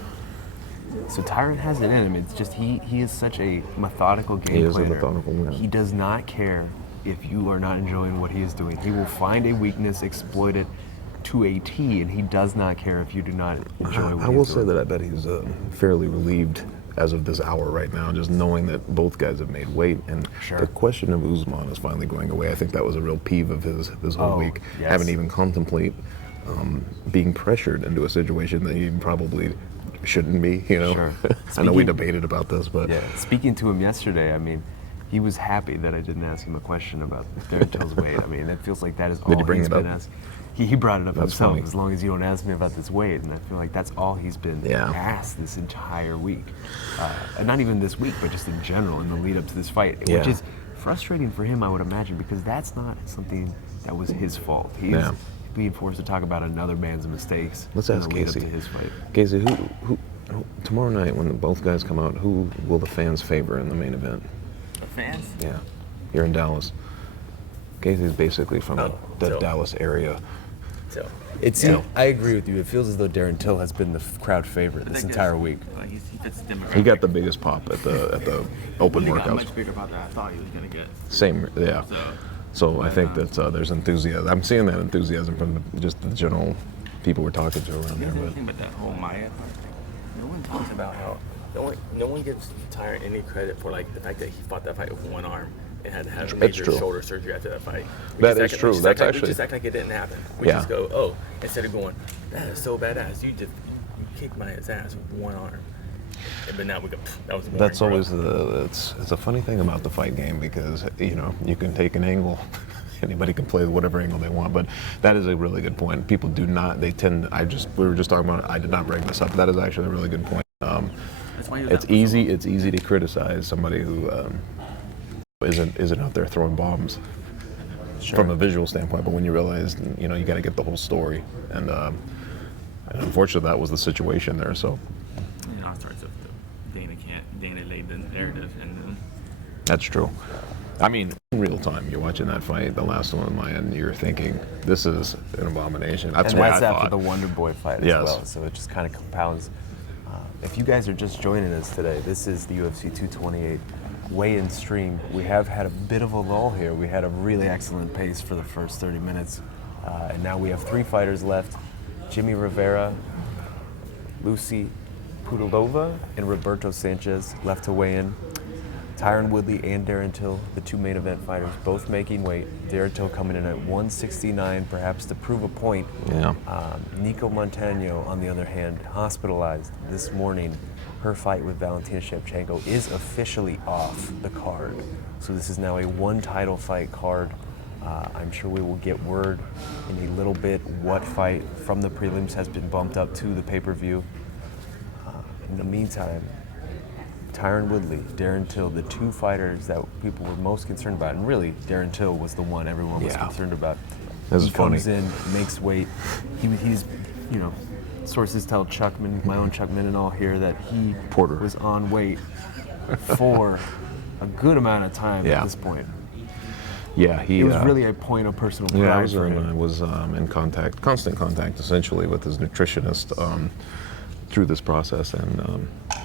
So Tyron has it in him. It's just he is such a methodical game player. He is a methodical man. He does not care if you are not enjoying what he is doing. He will find a weakness, exploit it to a T, and he does not care if you do not enjoy what he's doing. I will say that I bet he's fairly relieved as of this hour right now, just knowing that both guys have made weight, and the question of Usman is finally going away. I think that was a real peeve of his this whole week. Yes. Haven't even contemplate being pressured into a situation that he probably shouldn't be, Sure. I know we debated about this, but speaking to him yesterday, I mean, he was happy that I didn't ask him a question about Darren Till's weight. I mean, it feels like that is all he's been asked. He brought it up himself. Funny. As long as you don't ask me about this weight, and I feel like that's all he's been asked this entire week, and not even this week, but just in general in the lead up to this fight, which is frustrating for him, I would imagine, because that's not something that was his fault. He's being forced to talk about another man's mistakes. Let's ask lead Casey. Up to his fight. Casey, who tomorrow night when both guys come out, who will the fans favor in the main event? The fans? Yeah, here in Dallas. Casey's basically from the Dallas area. So I agree with you. It feels as though Darren Till has been the crowd favorite this entire week. He fits the demographic. He got the biggest pop at the open He got workouts. much bigger about that I thought he was gonna get. Same, yeah. So I think that there's enthusiasm. I'm seeing that enthusiasm from just the general people we're talking to around here. Here's the thing about that whole Maia part. No one talks about how no one gives Tyron any credit for like the fact that he fought that fight with one arm and had to have major shoulder surgery after that fight. That is true. That's actually. We just act like it didn't happen. We just go, instead of going, that is so badass. You kicked Maia's ass with one arm. But now we go, that was boring. That's always it's a funny thing about the fight game, because you can take an angle. Anybody can play whatever angle they want, but that is a really good point. People do not. They tend. We were just talking about it. I did not bring this up. That is actually a really good point. It's easy to criticize somebody who isn't out there throwing bombs from a visual standpoint, but when you realize you got to get the whole story, and unfortunately that was the situation there. So. It starts with Dana laid the narrative, and then. That's true. I mean, in real time, you're watching that fight, the last one on my end, you're thinking, this is an abomination. That's what I thought. After the Wonder Boy fight as well, so it just kind of compounds. If you guys are just joining us today, this is the UFC 228 weigh-in stream. We have had a bit of a lull here. We had a really excellent pace for the first 30 minutes, and now we have 3 fighters left. Jimmie Rivera, Lucy Pudilova, and Roberto Sanchez left to weigh in. Tyron Woodley and Darren Till, the 2 main event fighters, both making weight. Darren Till coming in at 169, perhaps to prove a point. Yeah. Nico Montano, on the other hand, hospitalized this morning. Her fight with Valentina Shevchenko is officially off the card. So this is now a 1-title fight card. I'm sure we will get word in a little bit what fight from the prelims has been bumped up to the pay-per-view. In the meantime, Tyron Woodley, Darren Till, the 2 fighters that people were most concerned about, and really Darren Till was the one everyone was concerned about. He comes in, makes weight. He's, sources tell Chuckman, my own Chuckman and all here, that he was on weight for a good amount of time at this point. Yeah, It was really a point of personal pride Yeah, for him. I was in constant contact, essentially, with his nutritionist through this process, and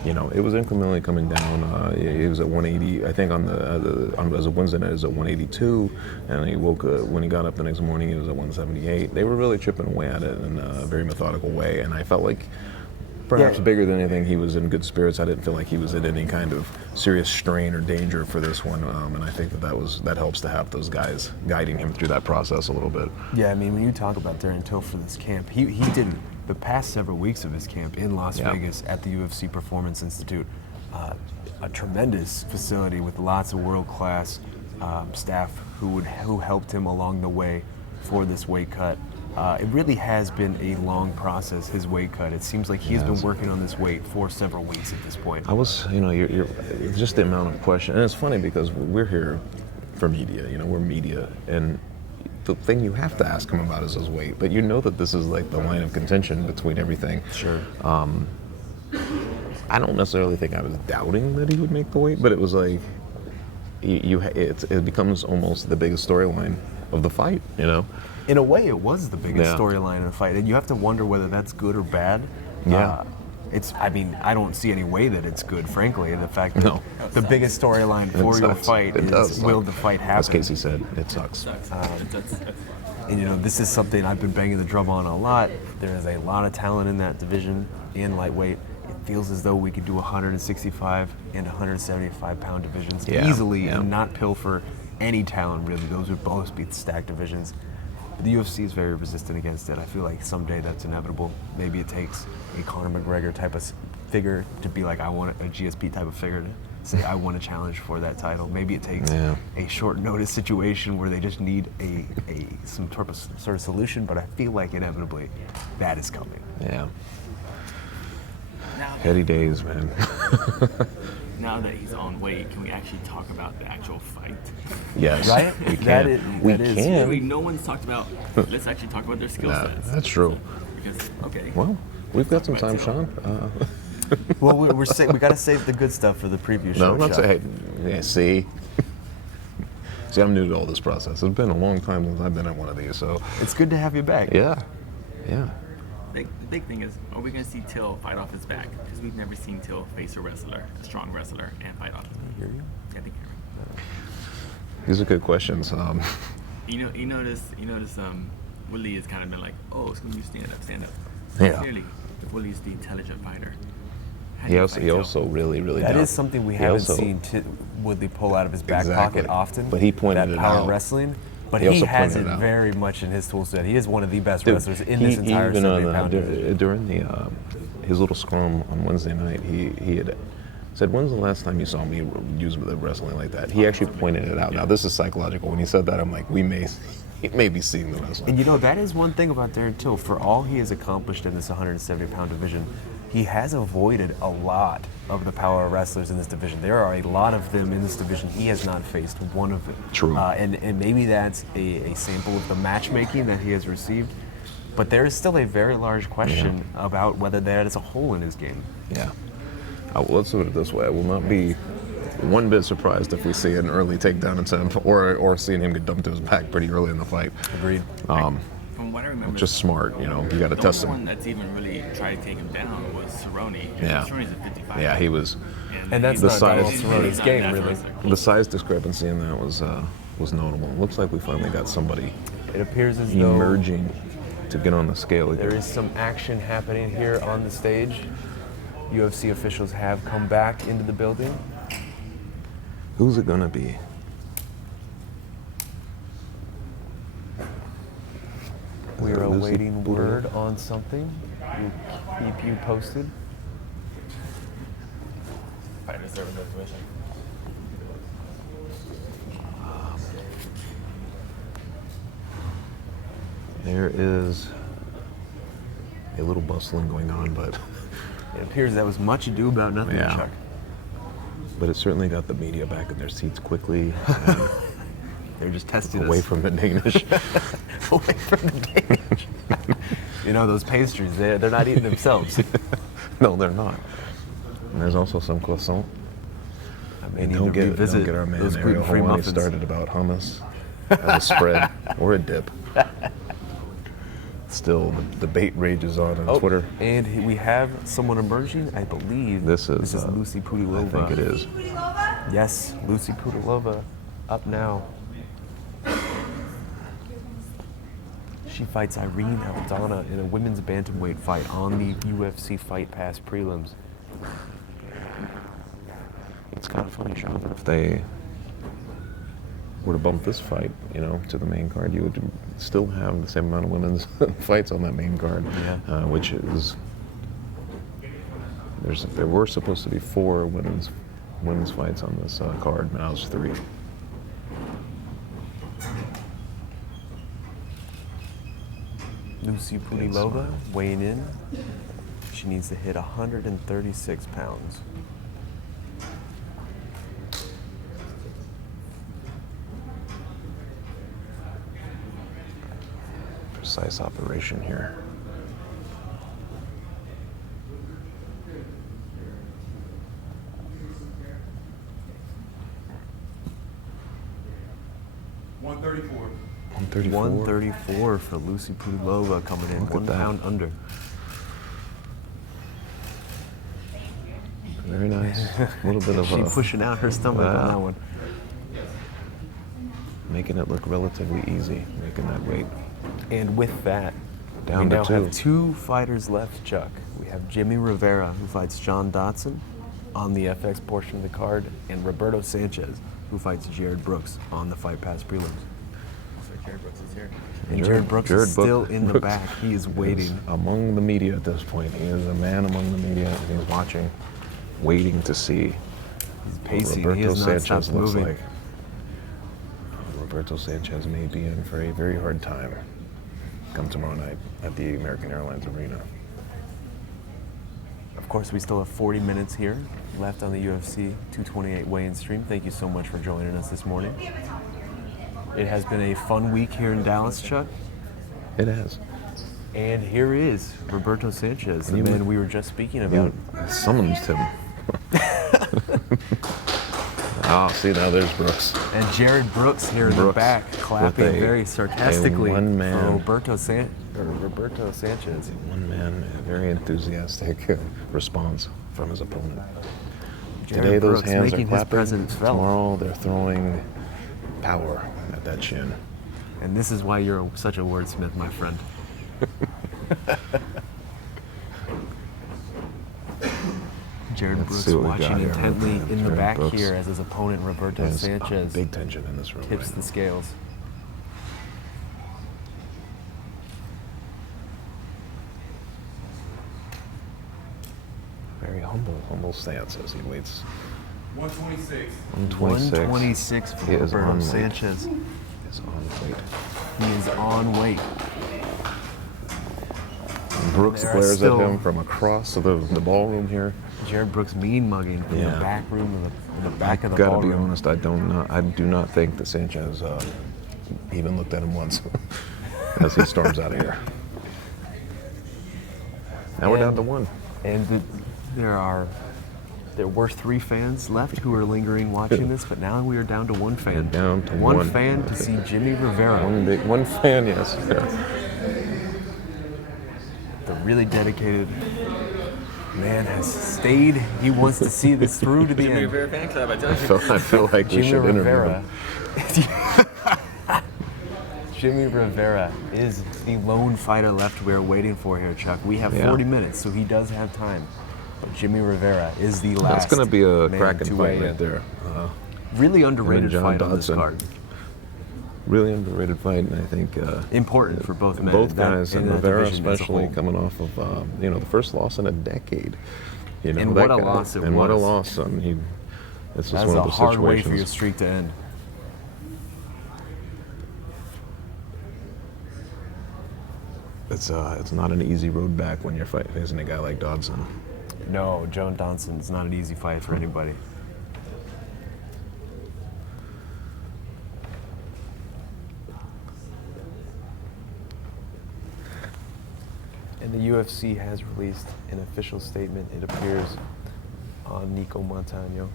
it was incrementally coming down. He was at 180, I think, as a Wednesday night, it was at 182, and he woke up when he got up the next morning. He was at 178. They were really chipping away at it in a very methodical way, and I felt like, perhaps bigger than anything, he was in good spirits. I didn't feel like he was in any kind of serious strain or danger for this one, and I think that helps to have those guys guiding him through that process a little bit. Yeah, I mean, when you talk about Darren Till for this camp, he did the past several weeks of his camp in Las Vegas at the UFC Performance Institute, a tremendous facility with lots of world-class staff who helped him along the way for this weight cut. It really has been a long process, his weight cut. It seems like he's been working on this weight for several weeks at this point. I was, you're just the amount of questions, and it's funny because we're here for media, we're media, and the thing you have to ask him about is his weight, but you know that this is like the line of contention between everything. Sure. I don't necessarily think I was doubting that he would make the weight, but it was like, it becomes almost the biggest storyline of the fight, In a way, it was the biggest storyline in the fight, and you have to wonder whether that's good or bad. Yeah. I don't see any way that it's good, frankly. The fact that the biggest storyline for your fight is will the fight happen? As Casey said, it sucks. And this is something I've been banging the drum on a lot. There is a lot of talent in that division in lightweight. It feels as though we could do 165 and 175 pound divisions easily and not pilfer any talent, really. Those would both be stacked divisions. The UFC is very resistant against it. I feel like someday that's inevitable. Maybe it takes a Conor McGregor type of figure to be like, I want a GSP type of figure to say, I want a challenge for that title. Maybe it takes a short notice situation where they just need some sort of solution, but I feel like inevitably that is coming. Yeah. Heady days, man. Now that he's on weight, can we actually talk about the actual fight? Yes, right? we can. We can. Really, no one's talked about. Let's actually talk about their skill sets. That's true. Because Well, we've got some time, Sean. Well, we got to save the good stuff for the preview show. No, I'm not saying. See, I'm new to all this process. It's been a long time since I've been at one of these, so It's good to have you back. yeah. the big thing is, are we going to see Till fight off his back? Because we've never seen Till face a wrestler, a strong wrestler, and fight off his back. Hear you? I think you're right. These are good questions. You notice, Woodley has kind of been like, oh, it's when you stand up. Yeah. Clearly, Woodley's the intelligent fighter. How do He you also, fight he Till? also really That does. is something we He haven't also- seen Woodley pull out of his back Exactly. pocket often. But he pointed that it power out. wrestling. But He he also has pointed it it out. very much in his tool set. He is one of the best Dude, wrestlers in this entire even 70-pound division. during his little scrum on Wednesday night, he had said, "When's the last time you saw me use the wrestling like that?" He actually pointed it out. Now this is psychological. When he said that, I'm like, he may be seeing the wrestling. And that is one thing about Darren Till. For all he has accomplished in this 170-pound division, he has avoided a lot of the power wrestlers in this division. There are a lot of them in this division. He has not faced one of them. True. And maybe that's a sample of the matchmaking that he has received. But there is still a very large question about whether that is a hole in his game. Yeah. Let's put it this way: I will not be one bit surprised if we see an early takedown attempt or seeing him get dumped to his back pretty early in the fight. Agreed. From what I remember, Just smart, you got to the test only him. one that's even really tried to take him down was Cerrone. Yeah. Cerrone's a 55. Yeah, he was. And that's The not size- Donald Cerrone's game, really. The size discrepancy in that was notable. Looks like we finally got somebody It appears as though emerging to get on the scale again. there is some action happening here on the stage. UFC officials have come back into the building. Who's it gonna be? We are Lucy awaiting Boudet? word on something. We'll keep you posted. Fighter serving information. There is a little bustling going on, but It appears that was much ado about nothing, Yeah. Chuck. it certainly got the media back in their seats quickly, and They're just testing away us. from the Danish. Away from the Danish. Those pastries, they're not eating themselves. No, they're not. And there's also some croissant. I may And need don't to get revisit our man those Ariel gluten-free Hawani muffins. started about hummus. as a spread or a dip. Still, the debate rages on Twitter. And we have someone emerging. I believe This is Lucy Pudilova. I think it is. Yes, Lucy Pudilova up now. She fights Irene Aldana in a women's bantamweight fight on the UFC Fight Pass prelims. It's kind of funny, Sean, if they were to bump this fight, to the main card, you would still have the same amount of women's fights on that main card, which is there were supposed to be 4 women's fights on this card. Now it's 3. Lucy Pudilova weighing in. She needs to hit 136 pounds. Precise operation here. $134. 134 for Lucy Pudilova coming in. Look at 1 that. pound under. Very nice. A little bit of She pushing out her stomach on that one. Making it look relatively easy, making that weight. And with that, Down we to now 2. have 2 fighters left, Chuck. We have Jimmie Rivera, who fights John Dodson on the FX portion of the card, and Roberto Sanchez, who fights Jared Brooks on the Fight Pass prelims. Jared Brooks is here. And Jared Brooks is still in the back. He is waiting. Among the media at this point. He is a man among the media. He's watching, waiting to see He's pacing. what He Roberto has not Sanchez stopped looks moving. like. Roberto Sanchez may be in for a very hard time come tomorrow night at the American Airlines Arena. Of course, we still have 40 minutes here left on the UFC 228 weigh-in stream. Thank you so much for joining us this morning. It has been a fun week here in Dallas, Chuck. It has. And here is Roberto Sanchez, the man we were just speaking about. You summoned him. Oh, see, now there's Brooks. And Jared Brooks here in the back, clapping very sarcastically for Roberto Sanchez. One man, a very enthusiastic response from his opponent. Jared Today those Brooks hands are making his clapping. presence felt. Tomorrow they're throwing power at that chin. And this is why you're such a wordsmith, my friend. Jared Let's Brooks see what we got watching here. intently in the Jared back Brooks. here as his opponent, Roberto There's Sanchez, big tension in this room. tips right the scales. now. Very humble stance as he waits. 126. 126 for He is Roberto on weight. Sanchez. Is on weight. He is on weight. Brooks There are glares still- at him from across the ballroom here. Jared Brooks mean mugging from the Yeah. back room in the back of the Gotta ballroom. be honest, I do not think that Sanchez even looked at him once as he storms out of here. Now we're down to 1. And there were 3 fans left who were lingering watching this, but now we are down to 1 fan. Down to one one. fan to see Jimmie Rivera, One fan, yes. Yeah. the really dedicated man, has stayed. He wants to see this through to the Jimmie end. Rivera fan club, I tell you. I feel like we Jimmie should interview Rivera. him. Jimmie Rivera is the lone fighter left we're waiting for here, Chuck. We have 40 minutes, so he does have time. But Jimmie Rivera is the last. That's going to be a man cracking to fight weigh right in. there. Really underrated John fight on this Dodson. card. Really underrated fight, and I think Important for both men. both That- guys, in and that Rivera division as a especially, whole. coming off of the first loss in a decade. And what a loss it And what a was. loss! I mean, it's just That's one a of those hard way situations. for your streak to end. It's not an easy road back when you're facing a guy like Dodson. No, Joan Dodson is not an easy fight for anybody. And the UFC has released an official statement. It appears on Nico Montano.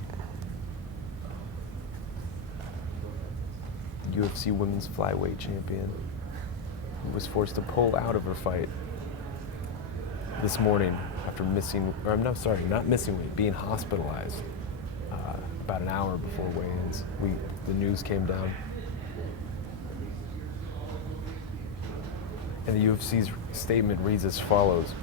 UFC women's flyweight champion, who was forced to pull out of her fight this morning after being hospitalized about an hour before weigh-ins. The news came down. And the UFC's statement reads as follows,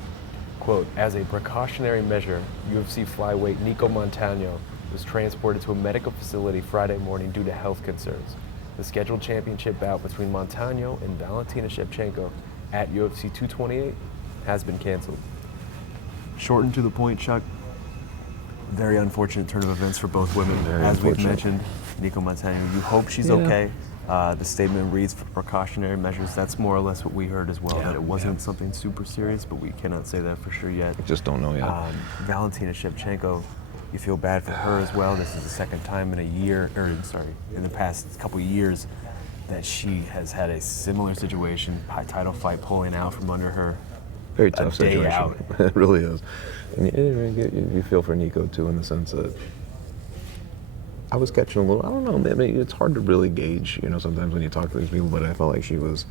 quote, as a precautionary measure, UFC flyweight Nico Montano was transported to a medical facility Friday morning due to health concerns. The scheduled championship bout between Montano and Valentina Shevchenko at UFC 228 has been canceled. Short and to the point, Chuck. Very unfortunate turn of events for both women. As we've mentioned, Nico Montano, you hope she's okay. The statement reads for precautionary measures. That's more or less what we heard as well, that it wasn't something super serious, but we cannot say that for sure yet. We just don't know yet. Valentina Shevchenko, you feel bad for her as well. This is the second time in in the past couple of years that she has had a similar situation, high title fight pulling out from under her. Very tough situation. Out. It really is. And you feel for Nico too, in the sense that I was catching a little, I don't know, I mean, it's hard to really gauge, sometimes when you talk to these people, but I felt like she was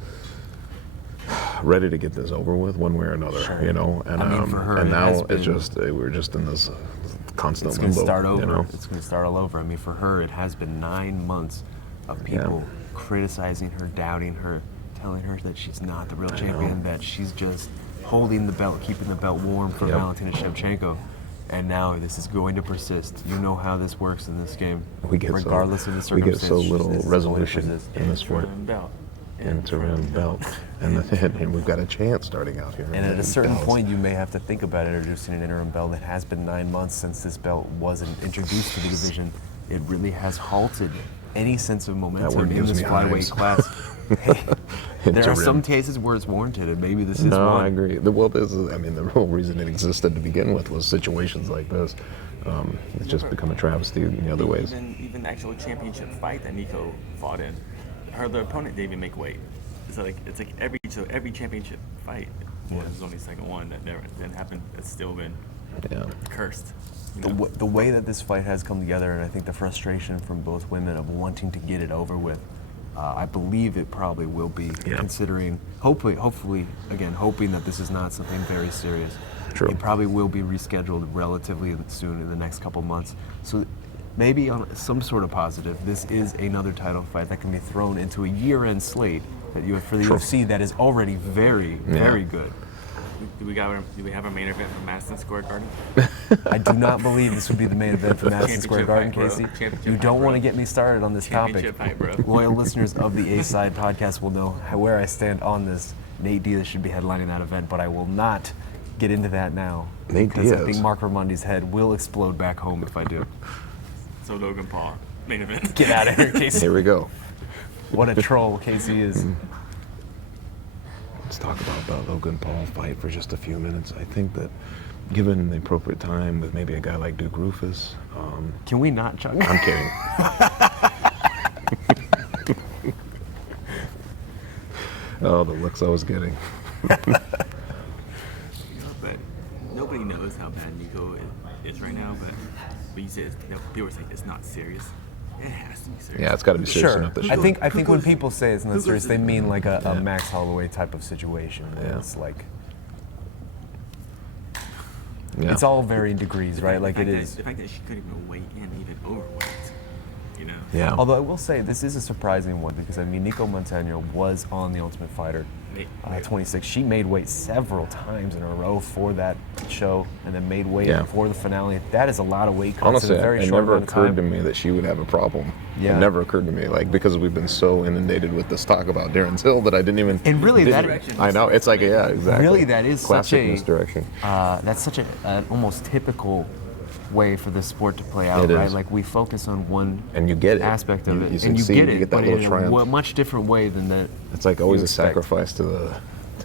ready to get this over with one way or another, and for her, and now it's just, we're just in this constant limbo. It's going to start over. It's going to start all over. I mean, for her, it has been 9 months of people criticizing her, doubting her, telling her that she's not the real champion, that she's just holding the belt, keeping the belt warm for Valentina Shevchenko. And now this is going to persist. You know how this works in this game. Regardless of the circumstance. We get so little resolution in this sport. Interim belt. And we've got a chance starting out here. And at a certain point, you may have to think about introducing an interim belt. It has been 9 months since this belt wasn't introduced to the division. It really has halted any sense of momentum in this flyweight class. There are some cases where it's warranted, and maybe this is one. I agree. The whole reason it existed to begin with was situations like this. It's just become a travesty in the other ways. Even the actual championship fight that Nico fought in, the opponent didn't even make weight. It's like every championship fight was only the second one that never didn't happen. It's still been cursed. The way that this fight has come together, and I think the frustration from both women of wanting to get it over with, I believe it probably will be, considering, hopefully, again, hoping that this is not something very serious. True. It probably will be rescheduled relatively soon in the next couple months. So maybe on some sort of positive, this is another title fight that can be thrown into a year-end slate for the UFC that is already very, very good. Do we have our main event from Madison Square Garden? I do not believe this would be the main event from Madison Square Garden, Casey. You don't want to get me started on this topic. Fight, bro. Loyal listeners of the A-Side podcast will know where I stand on this. Nate Diaz should be headlining that event, but I will not get into that now. Because I think Mark Ramondi's head will explode back home if I do. So Logan Paul, main event. Get out of here, Casey. Here we go. What a troll Casey is. Let's talk about the Logan Paul fight for just a few minutes. I think that given the appropriate time with maybe a guy like Duke Roufus. Can we not, Chuck? I'm kidding. Oh, the looks I was getting. But nobody knows how bad Nico is right now. But you said people are saying it's not serious. It has to be serious. Yeah, it's got to be serious enough. I think when people say it's not serious, they mean like a Max Holloway type of situation. It's like it's all varying degrees, right? Like it is. The fact that she couldn't even weigh in, even overweight. Yeah. Although I will say this is a surprising one because Nico Montano was on The Ultimate Fighter 26. She made weight several times in a row for that show, and then made weight before the finale. That is a lot of weight cuts. Honestly, in a very it short never amount of time. occurred to me that she would have a problem. Yeah. It never occurred to me, because we've been so inundated with this talk about Darren Till that I didn't even. And really, I know it's like exactly. Really, that is classic misdirection. That's such an almost typical way for this sport to play out, right? Like we focus on one and you get it. aspect of it, and you get it, but in a much different way than that. It's like always a sacrifice to the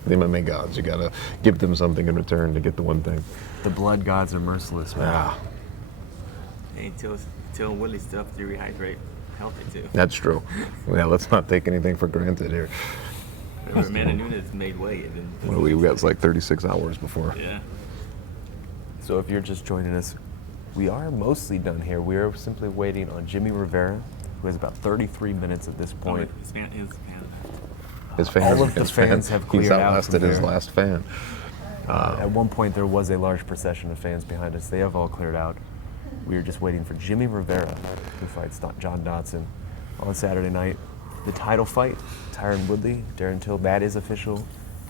MMA gods. You gotta give them something in return to get the one thing. The blood gods are merciless, man. Hey, Till Woodley still have to rehydrate healthy too. That's true. Yeah, let's not take anything for granted here. Amanda Nunes made weight. We got like 36 hours before. Yeah. So if you're just joining us, we are mostly done here. We are simply waiting on Jimmie Rivera who has about 33 minutes at this point. His fans, All of the fans have cleared He's out outlasted from his there. last fan. At one point, there was a large procession of fans behind us. They have all cleared out. We are just waiting for Jimmie Rivera, who fights John Dodson on Saturday night. The title fight, Tyron Woodley, Darren Till, that is official.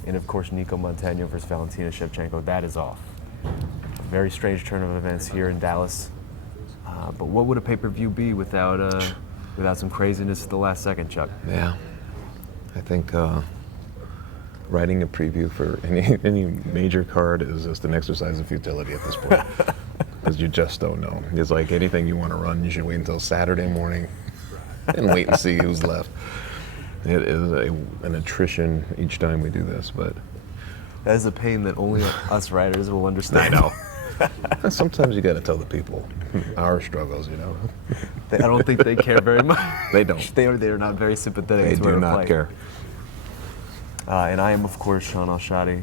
And of course, Nico Montano versus Valentina Shevchenko, that is off. A very strange turn of events here in Dallas. But what would a pay-per-view be without some craziness at the last second, Chuck? Yeah. I think writing a preview for any major card is just an exercise of futility at this point. Because you just don't know. It's like anything you want to run, you should wait until Saturday morning and wait and see who's left. It is an attrition each time we do this, but That is a pain that only us writers will understand. I know. Sometimes you got to tell the people our struggles, you know. I don't think they care very much. They don't. They are not very sympathetic. They to do our not plight. care. And I am, of course, Sean Al-Shadi,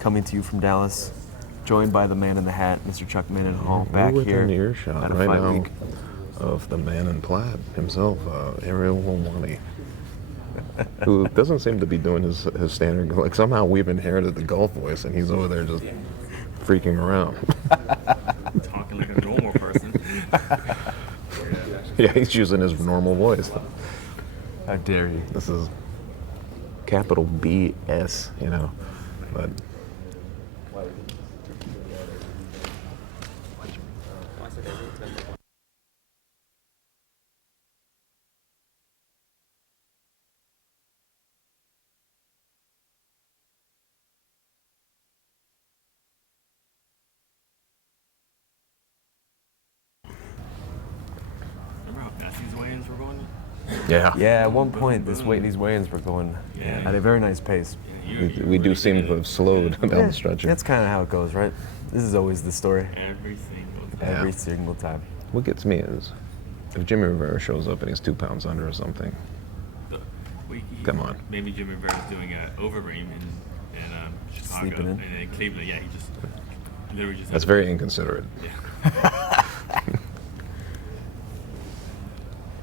coming to you from Dallas, joined by the man in the hat, Mr. Chuck Mendenhall, back We're here within earshot at a right fight now week. of the man in plaid himself, Ariel Helwani, who doesn't seem to be doing his standard. Like somehow we've inherited the golf voice, and he's over there just freaking around. Talking like a normal person. Yeah, he's using his normal voice. How dare you? This is capital BS, you know. But Remember how fast these weigh-ins were going? yeah, Yeah, at one point, these weigh-ins were going at a very nice pace. we do seem to have slowed down the stretch. That's kind of how it goes, right? This is always the story, Every single time. Yeah. every single time. What gets me is if Jimmie Rivera shows up and he's 2 pounds under or something. Come on. Maybe Jimmie Rivera's doing an overeem in Chicago. Sleeping in. And in Cleveland, yeah, he just literally just. That's very inconsiderate.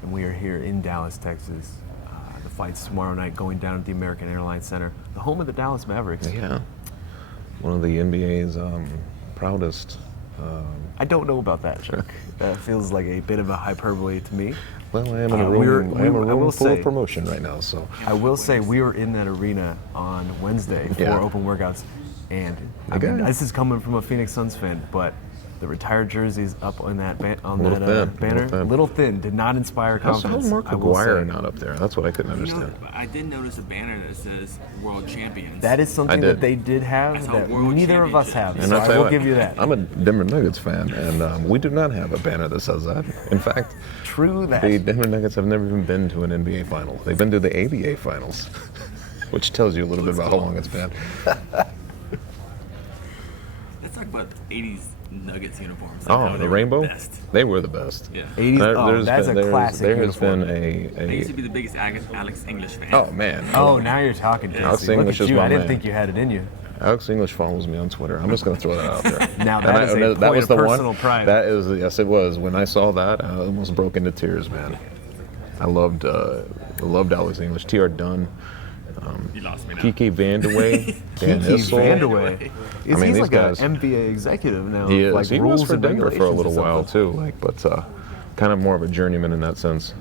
And we are here in Dallas, Texas. The fight's tomorrow night going down at the American Airlines Center, the home of the Dallas Mavericks. Yeah. One of the NBA's proudest. I don't know about that, Chuck. That feels like a bit of a hyperbole to me. Well, I am in a I room will full say- of promotion right now, so. I will say we were in that arena on Wednesday for Yeah. open workouts, and Okay. this is coming from a Phoenix Suns fan, but the retired jerseys up on that Little thin, banner, little thin. little thin, did not inspire How's confidence. Mark I will McGuire say. not up there? That's what I couldn't understand. I did notice a banner that says World Champions. That is something I did. that they did I have saw that World neither of us have. Championship. So I'll I tell you will what, give you that. I'm a Denver Nuggets fan, and we do not have a banner that says that. In fact, True that. the Denver Nuggets have never even been to an NBA final. They've been to the ABA finals, which tells you a little bit about how long it's been. Let's talk about 80s Nuggets uniforms. Oh, How they the were rainbow? best. They were the best. Yeah. 80s. Oh, There's that's been- a there's- classic There has uniform. been I used to be the biggest Alex English fan. Oh man. Oh, now you're talking, Casey. Alex Look English at is you. my I didn't man. think you had it in you. Alex English follows me on Twitter. I'm just going to throw that out there. Now And that is a that point was of the personal one. pride. That is, yes, it was. When I saw that, I almost broke into tears, man. I loved Alex English. T.R. Dunn, You lost me now. Kiki Vandeweghe, Dan Kiki Issel. Vandeweghe. I mean, He's these like guys- an NBA executive now. He is. Like He rules was for and Denver for a little regulations or while something. too, but kind of more of a journeyman in that sense.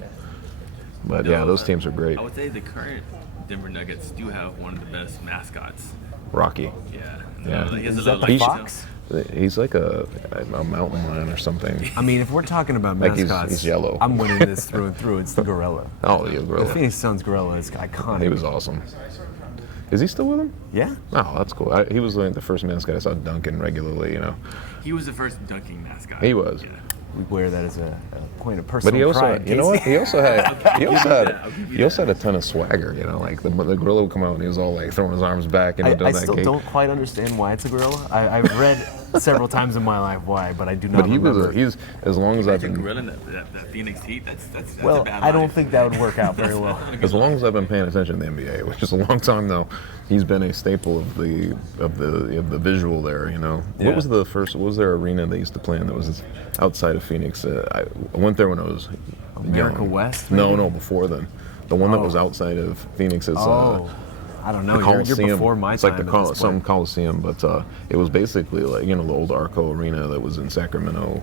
But yeah, those teams are great. I would say the current Denver Nuggets do have one of the best mascots. Rocky. Yeah. Yeah. Like, he has Is a that little, the like, fox? He's like a mountain lion or something. I mean, if we're talking about Like mascots, he's yellow. I'm winning this through and through. It's the gorilla. Oh, yeah, The gorilla. Phoenix Suns gorilla is iconic. He was awesome. Is he still with him? Yeah. Oh, that's cool. He was like the first mascot I saw dunking regularly, you know. He was the first dunking mascot. He was. Yeah. We wear that as a point of personal But he also, pride. you know what? Casey. He also I'll give you had a ton of swagger, you know. Like the gorilla would come out and he was all like throwing his arms back and I doing that still cake. don't quite understand why it's a gorilla. I've read several times in my life why, but I do not But he remember. was. He's as long as I've Imagine been. gorilla in that Phoenix Heat. That's well, a bad I don't life. think that would work out very well. As long as I've been paying attention to the NBA, which is a long time now, he's been a staple of the visual there. You know, Yeah. what was the first? What was their arena they used to play in that was outside of Phoenix? I went there when I was America young. West? No, maybe? no, before then. The one that was outside of Phoenix is I don't know. the You're Coliseum. before my it's time. like the at this some point. Coliseum, but it was basically like the old Arco Arena that was in Sacramento.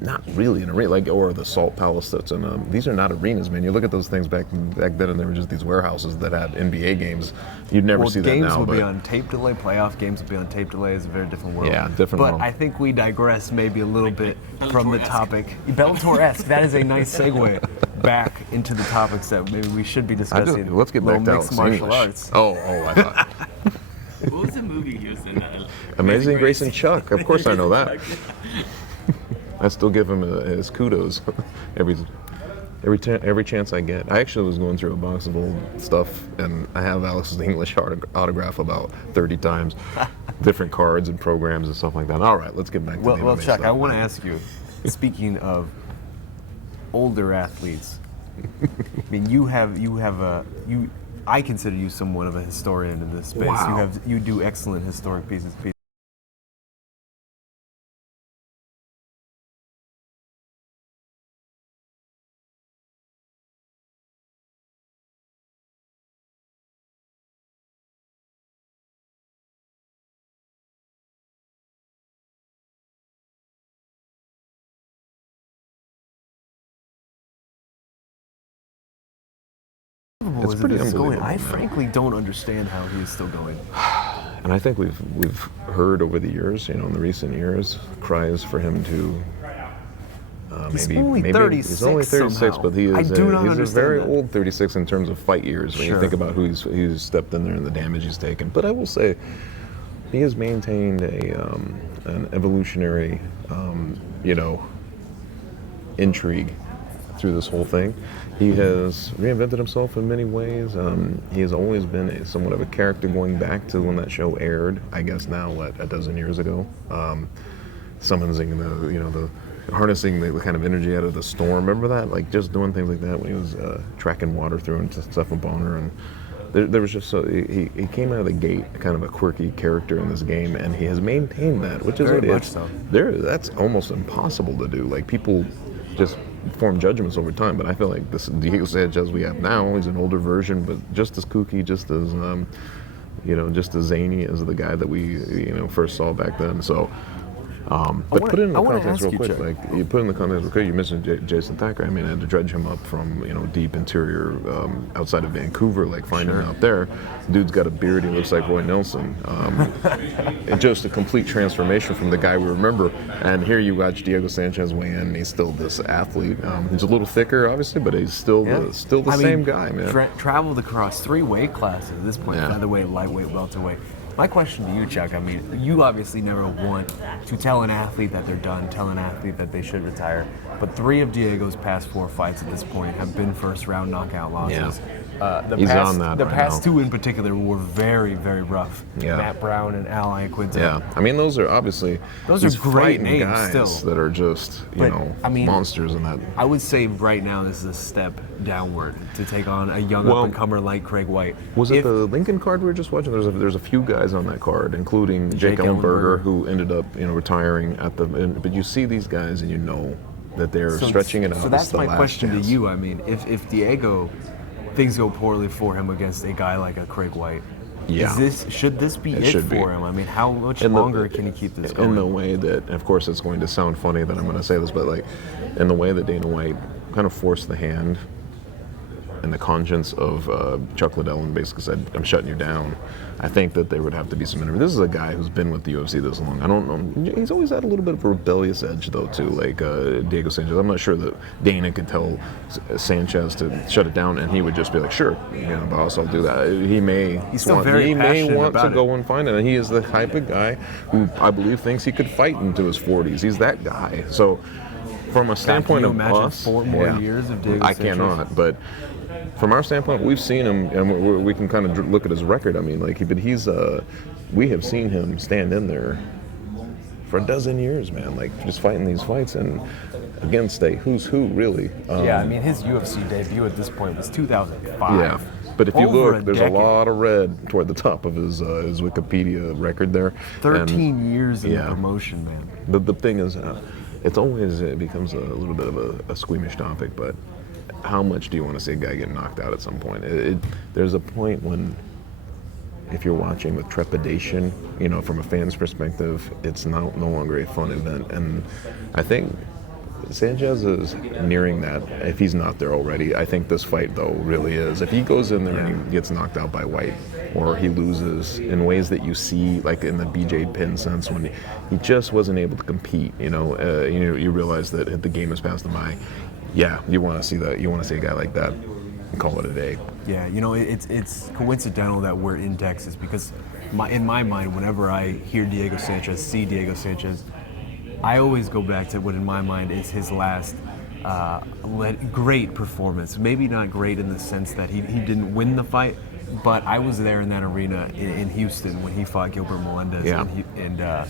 Not really an arena, or the Salt Palace that's in. These are not arenas, man. You look at those things back then, and they were just these warehouses that had NBA games. You'd never see that games now. would but be on tape delay. Playoff games would be on tape delay. It's a very different world. Yeah, different But world. I think we digress maybe a little bit from the topic. Bellator-esque. That is a nice segue back into the topics that maybe we should be discussing. Let's get back to mixed Alex martial English. arts. Oh, I thought. What was the movie he was in? Amazing Grace and Chuck. Of course I know that. I still give him his kudos every chance I get. I actually was going through a box of old stuff, and I have Alex's English autograph about 30 times, different cards and programs and stuff like that. All right, let's get back to the Well, MMA Chuck, stuff. I want to ask you, speaking of older athletes, I mean, I consider you somewhat of a historian in this space. Wow. You do excellent historic pieces. It's pretty unbelievable. I man. frankly don't understand how he is still going. And I think we've heard over the years, in the recent years, cries for him to. He's Maybe only 36 He's only 36, somehow. but he is. I do not he's a understand very that. old 36 in terms of fight years when you Sure. think about who's stepped in there and the damage he's taken. But I will say, he has maintained an evolutionary, intrigue through this whole thing. He has reinvented himself in many ways. He has always been somewhat of a character going back to when that show aired, I guess now, a dozen years ago. Summoning the harnessing the kind of energy out of the storm. Remember that? Like just doing things like that when he was tracking water through into stuff with Boner. And there was just he came out of the gate kind of a quirky character in this game, and he has maintained that, which is Very much so. That's almost impossible to do. Like people just form judgments over time, but I feel like this Diego Sanchez we have now, he's an older version, but just as kooky, just as just as zany as the guy that we first saw back then. So. But put it in the context real quick. Chuck. Like you put in the context real quick. You mentioned Jason Thacker. I mean, I had to dredge him up from deep interior outside of Vancouver, like finding him out there. Dude's got a beard. He looks like Roy Nelson. And just a complete transformation from the guy we remember. And here you watch Diego Sanchez weigh in, and he's still this athlete. He's a little thicker, obviously, but he's still the same guy, man. Traveled across 3 weight classes at this point: Yeah. featherweight, lightweight, welterweight. My question to you, Chuck, I mean, you obviously never want to tell an athlete that they're done, tell an athlete that they should retire, but 3 of Diego's past 4 fights at this point have been first-round knockout losses. He's on that The right past now. 2 in particular were very, very rough. Yeah. Matt Brown and Al Iaquinta. Yeah, I mean those are obviously Those these are great fighting names guys still. that are just But, I mean, monsters in that. I would say right now this is a step downward to take on a young Well, up-and-comer like Craig White. Was it If- the Lincoln card we were just watching? There's a few guys on that card, including Jake Ellenberger, who ended up retiring at the. But you see these guys and you know that they're stretching it out. So It's that's the my last question chance. to you. I mean, if Diego, things go poorly for him against a guy like a Craig White, Yeah. should this be It it should for be. him? I mean, how much In the- longer can he keep this going? In the way that, of course, it's going to sound funny that I'm going to say this, but like, in the way that Dana White kind of forced the hand and the conscience of Chuck Liddell and basically said, "I'm shutting you down." I think that there would have to be some interview. This is a guy who's been with the UFC this long. I don't know. He's always had a little bit of a rebellious edge, though, too. Like Diego Sanchez. I'm not sure that Dana could tell Sanchez to shut it down, and he would just be like, "Sure, boss, I'll do that." He's still very he may passionate want to about go and find it, and he is the type of guy who I believe thinks he could fight into his 40s. He's that guy. So, from a standpoint Can of you imagine us, 4 more years of Diego I Sanchez? cannot, but. From our standpoint, we've seen him, and we can kind of look at his record. I mean, we have seen him stand in there for a dozen years, man. Like just fighting these fights and against a who's who, really. Yeah, I mean, his UFC debut at this point was 2005. Yeah, but if you Over look, there's decade. a lot of red toward the top of his Wikipedia record there. 13 years in the yeah. promotion, man. The thing is, it becomes a little bit of a squeamish topic, but how much do you want to see a guy get knocked out at some point? There's a point when, if you're watching with trepidation, from a fan's perspective, it's no longer a fun event. And I think Sanchez is nearing that, if he's not there already. I think this fight, though, really is. If he goes in there and he gets knocked out by White, or he loses in ways that you see, like in the BJ Penn sense, when he just wasn't able to compete, you realize that the game has passed him by. Yeah, you want to see that. You want to see a guy like that and call it a day. Yeah, it's coincidental that we're in Texas, because in my mind, whenever I hear Diego Sanchez, see Diego Sanchez, I always go back to what in my mind is his last great performance. Maybe not great in the sense that he didn't win the fight, but I was there in that arena in Houston when he fought Gilbert Melendez. Yeah.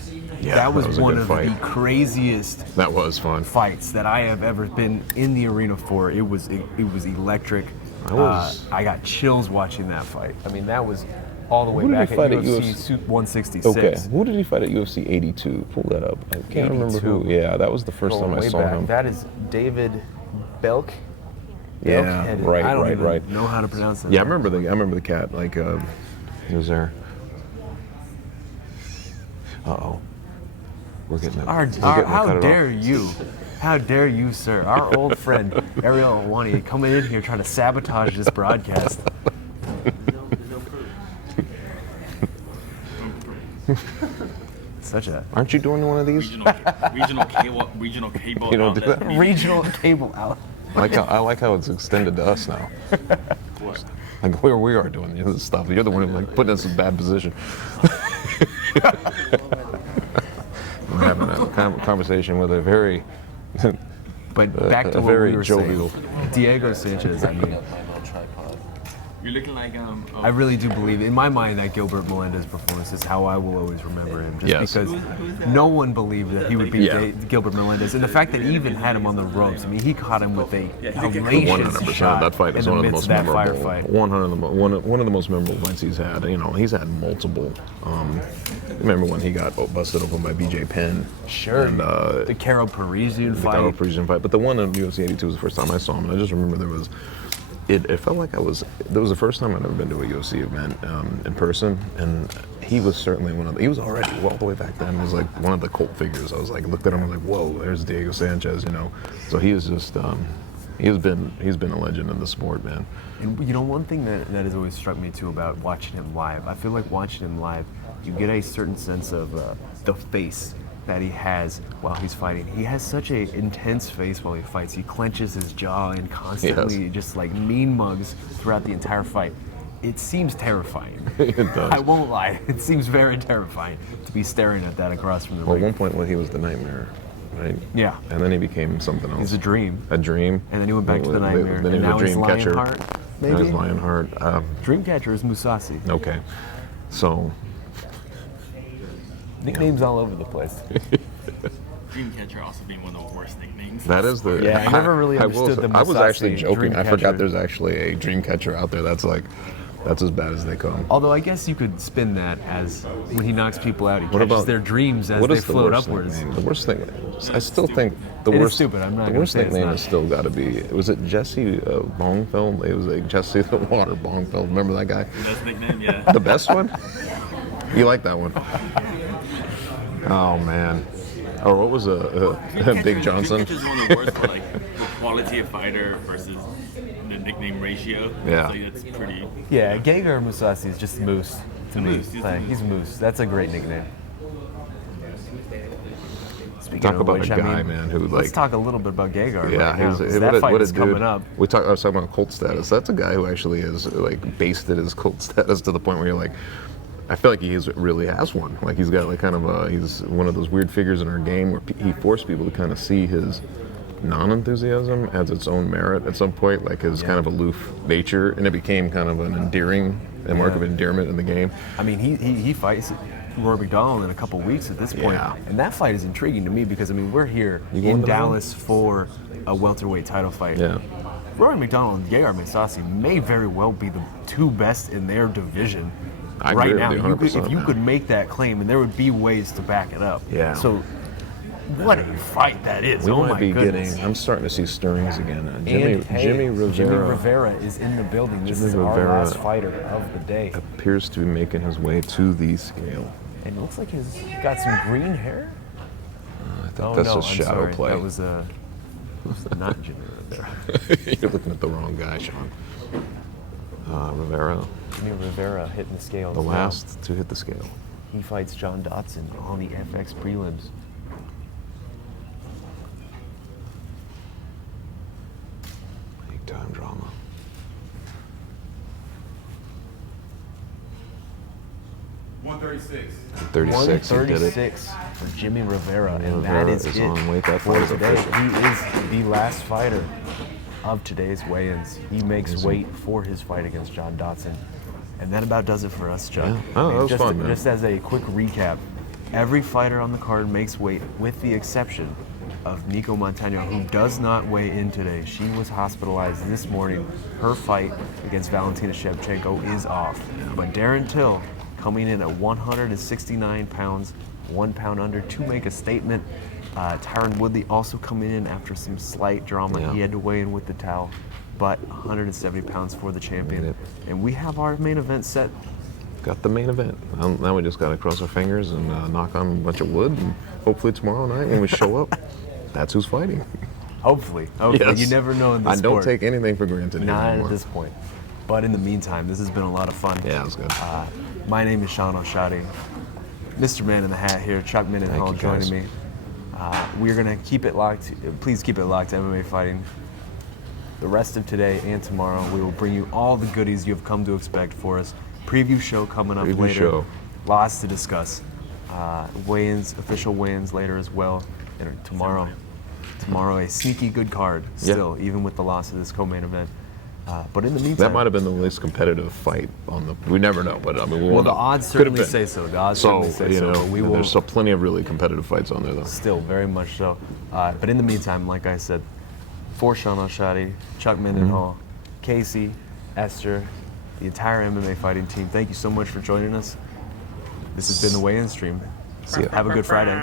That was a one good of fight. the craziest That was fun. fights that I have ever been in the arena for. It was electric. I got chills watching that fight. I mean, that was all the way Who did he back at fight at UFC. 166. Okay, who did he fight at UFC 82? Pull that up. I can't remember who. Yeah, that was the first time I saw him. That is David Belk. Yeah, Belk? right, I don't even right. know how to pronounce that. Yeah, I remember the cat. Like, he was there. Uh-oh. We're getting it. How dare you? How dare you, sir? Our old friend Ariel Awani coming in here trying to sabotage this broadcast. Such a Aren't you doing one of these? Regional cable You don't do outlet that? media. regional cable out. I like how it's extended to us now. What? Like where we are doing this stuff. You're the one who putting us in a bad position. We're having a conversation with a very, But back to a what very we were jovial. saying. Diego Sanchez, I mean, You're looking like I really do believe, in my mind, that Gilbert Melendez performance is how I will always remember him. Just Yes. because no one believed that he would beat Yeah. Gilbert Melendez. And the fact that he even had him on the ropes, I mean, he caught him with a hellacious 100%. shot That fight is in one the of the midst most of that memorable. firefight. One of the most memorable fights he's had. He's had multiple. Remember when he got busted open by BJ Penn? Sure. And, The Caro Parisian the fight. Caro Parisian fight. But the one in UFC 82 was the first time I saw him. And I just remember it felt like that was the first time I'd ever been to a UFC event in person, and he was certainly he was already, all the way back then, he was like one of the cult figures. I was like, looked at him, I was like, whoa, there's Diego Sanchez, So he is just, he's been a legend in the sport, man. And one thing that has always struck me too about watching him live, I feel like watching him live, you get a certain sense of the face that he has while he's fighting. He has such an intense face while he fights. He clenches his jaw and constantly just like mean mugs throughout the entire fight. It seems terrifying. It does. I won't lie. It seems very terrifying to be staring at that across from the Well, at ring. one point, he was the nightmare, right? Yeah. And then he became something else. He's a dream. A dream. And then he went back to the nightmare. Then he And was now a he's dream catcher. Lionheart, Now he's maybe? Lionheart. Dreamcatcher is Musasi. Okay. So, Nicknames all over the place. Dreamcatcher also being one of the worst nicknames. that is the. Yeah, I never really understood the I was actually Musasi joking. I Dreamcatcher. forgot there's actually a dream catcher out there. That's as bad as they come. Although I guess you could spin that as when he knocks people out, he What catches about- their dreams as What they is the float worst upwards. nickname? The worst thing, I still think the It is worst. stupid, I'm not The gonna worst say it's nickname not. has still got to be. Was it Jesse Bongfeld? It was like Jesse the Water Bongfeld. Remember that guy? Best nickname, yeah. The best one? You like that one? Oh man. Or what was Big Johnson? Dreamcatcher is one of the worst for like the quality of fighter versus the nickname ratio. Yeah. So that's pretty. Yeah, Gegard Mousasi is just Moose to me. Moose, he's Like, Moose. he's Moose. That's a great nickname. Speaking Talk of about which, a guy, man, who Let's like. talk a little bit about Gegard Yeah, right now. he was, 'cause that fight what a is dude. coming up. I was talking about cult status. That's a guy who actually is like based at his cult status to the point where you're like, I feel like really has one. Like he's got like kind of he's one of those weird figures in our game where he forced people to kind of see his non-enthusiasm as its own merit at some point, like his kind of aloof nature, and it became kind of a mark of endearment in the game. I mean, he fights Rory McDonald in a couple weeks at this point, Yeah. and that fight is intriguing to me because I mean we're here You going in to Dallas for a welterweight title fight. Yeah. Rory McDonald and Gegard Mousasi may very well be the two best in their division I right agree now. with you If 100%, you man. could make that claim, and there would be ways to back it up. Yeah. So What a fight that is. We Oh might my be goodness. getting. I'm starting to see stirrings again. And, hey, Jimmie Rivera Jimmie Rivera is in the building. This Jimmie is our Rivera last fighter of the day. appears to be making his way to the scale. And it looks like he's got some green hair. I think Oh that's no, a I'm shadow sorry. play. That was not Jimmie Rivera. You're looking at the wrong guy, Sean. Rivera, Jimmie Rivera hitting the scales. the now. last to hit the scale. He fights John Dodson on the FX prelims. Big time drama. 136. 36, he did it. 136 for Jimmie Rivera, and Rivera that is is it on weight. That for fight is today. official. He is the last fighter of today's weigh-ins. He makes Amazing. weight for his fight against John Dodson. And that about does it for us, Chuck. Yeah. Oh, that was just, fun, man. Just as a quick recap, every fighter on the card makes weight with the exception of Nico Montano, who does not weigh in today. She was hospitalized this morning. Her fight against Valentina Shevchenko is off. But Darren Till coming in at 169 pounds, 1 pound under, to make a statement. Tyron Woodley also coming in after some slight drama. Yeah. He had to weigh in with the towel, but 170 pounds for the champion. Made it. And we have our main event set. Got the main event. Now we just got to cross our fingers and knock on a bunch of wood, and hopefully tomorrow night when we show up, that's who's fighting. Hopefully. Yes. You never know in this I don't sport. take anything for granted Not anymore. at this point. But in the meantime, this has been a lot of fun. Yeah, it was good. My name is Sean O'Shadi. Mr. Man in the Hat here, Chuck Mindenhall you, joining guys. me. We're going to keep it locked. Please keep it locked to MMA Fighting. The rest of today and tomorrow, we will bring you all the goodies you have come to expect for us. Preview show coming up Preview later. show. Lots to discuss. Weigh-ins, official weigh-ins later as well. And tomorrow, a sneaky good card still, even with the loss of this co-main event. But in the meantime, That might have been the least competitive fight on the. We never know, but I mean, well, the odds certainly say so. The odds certainly say so. But we will there's so plenty of really competitive fights on there, though. still very much so. But in the meantime, like I said, for Sean O'Shadi, Chuck Mindenhall, Casey, Esther, the entire MMA fighting team, thank you so much for joining us. This has been the Weigh-In Stream. See ya. Have a good Friday.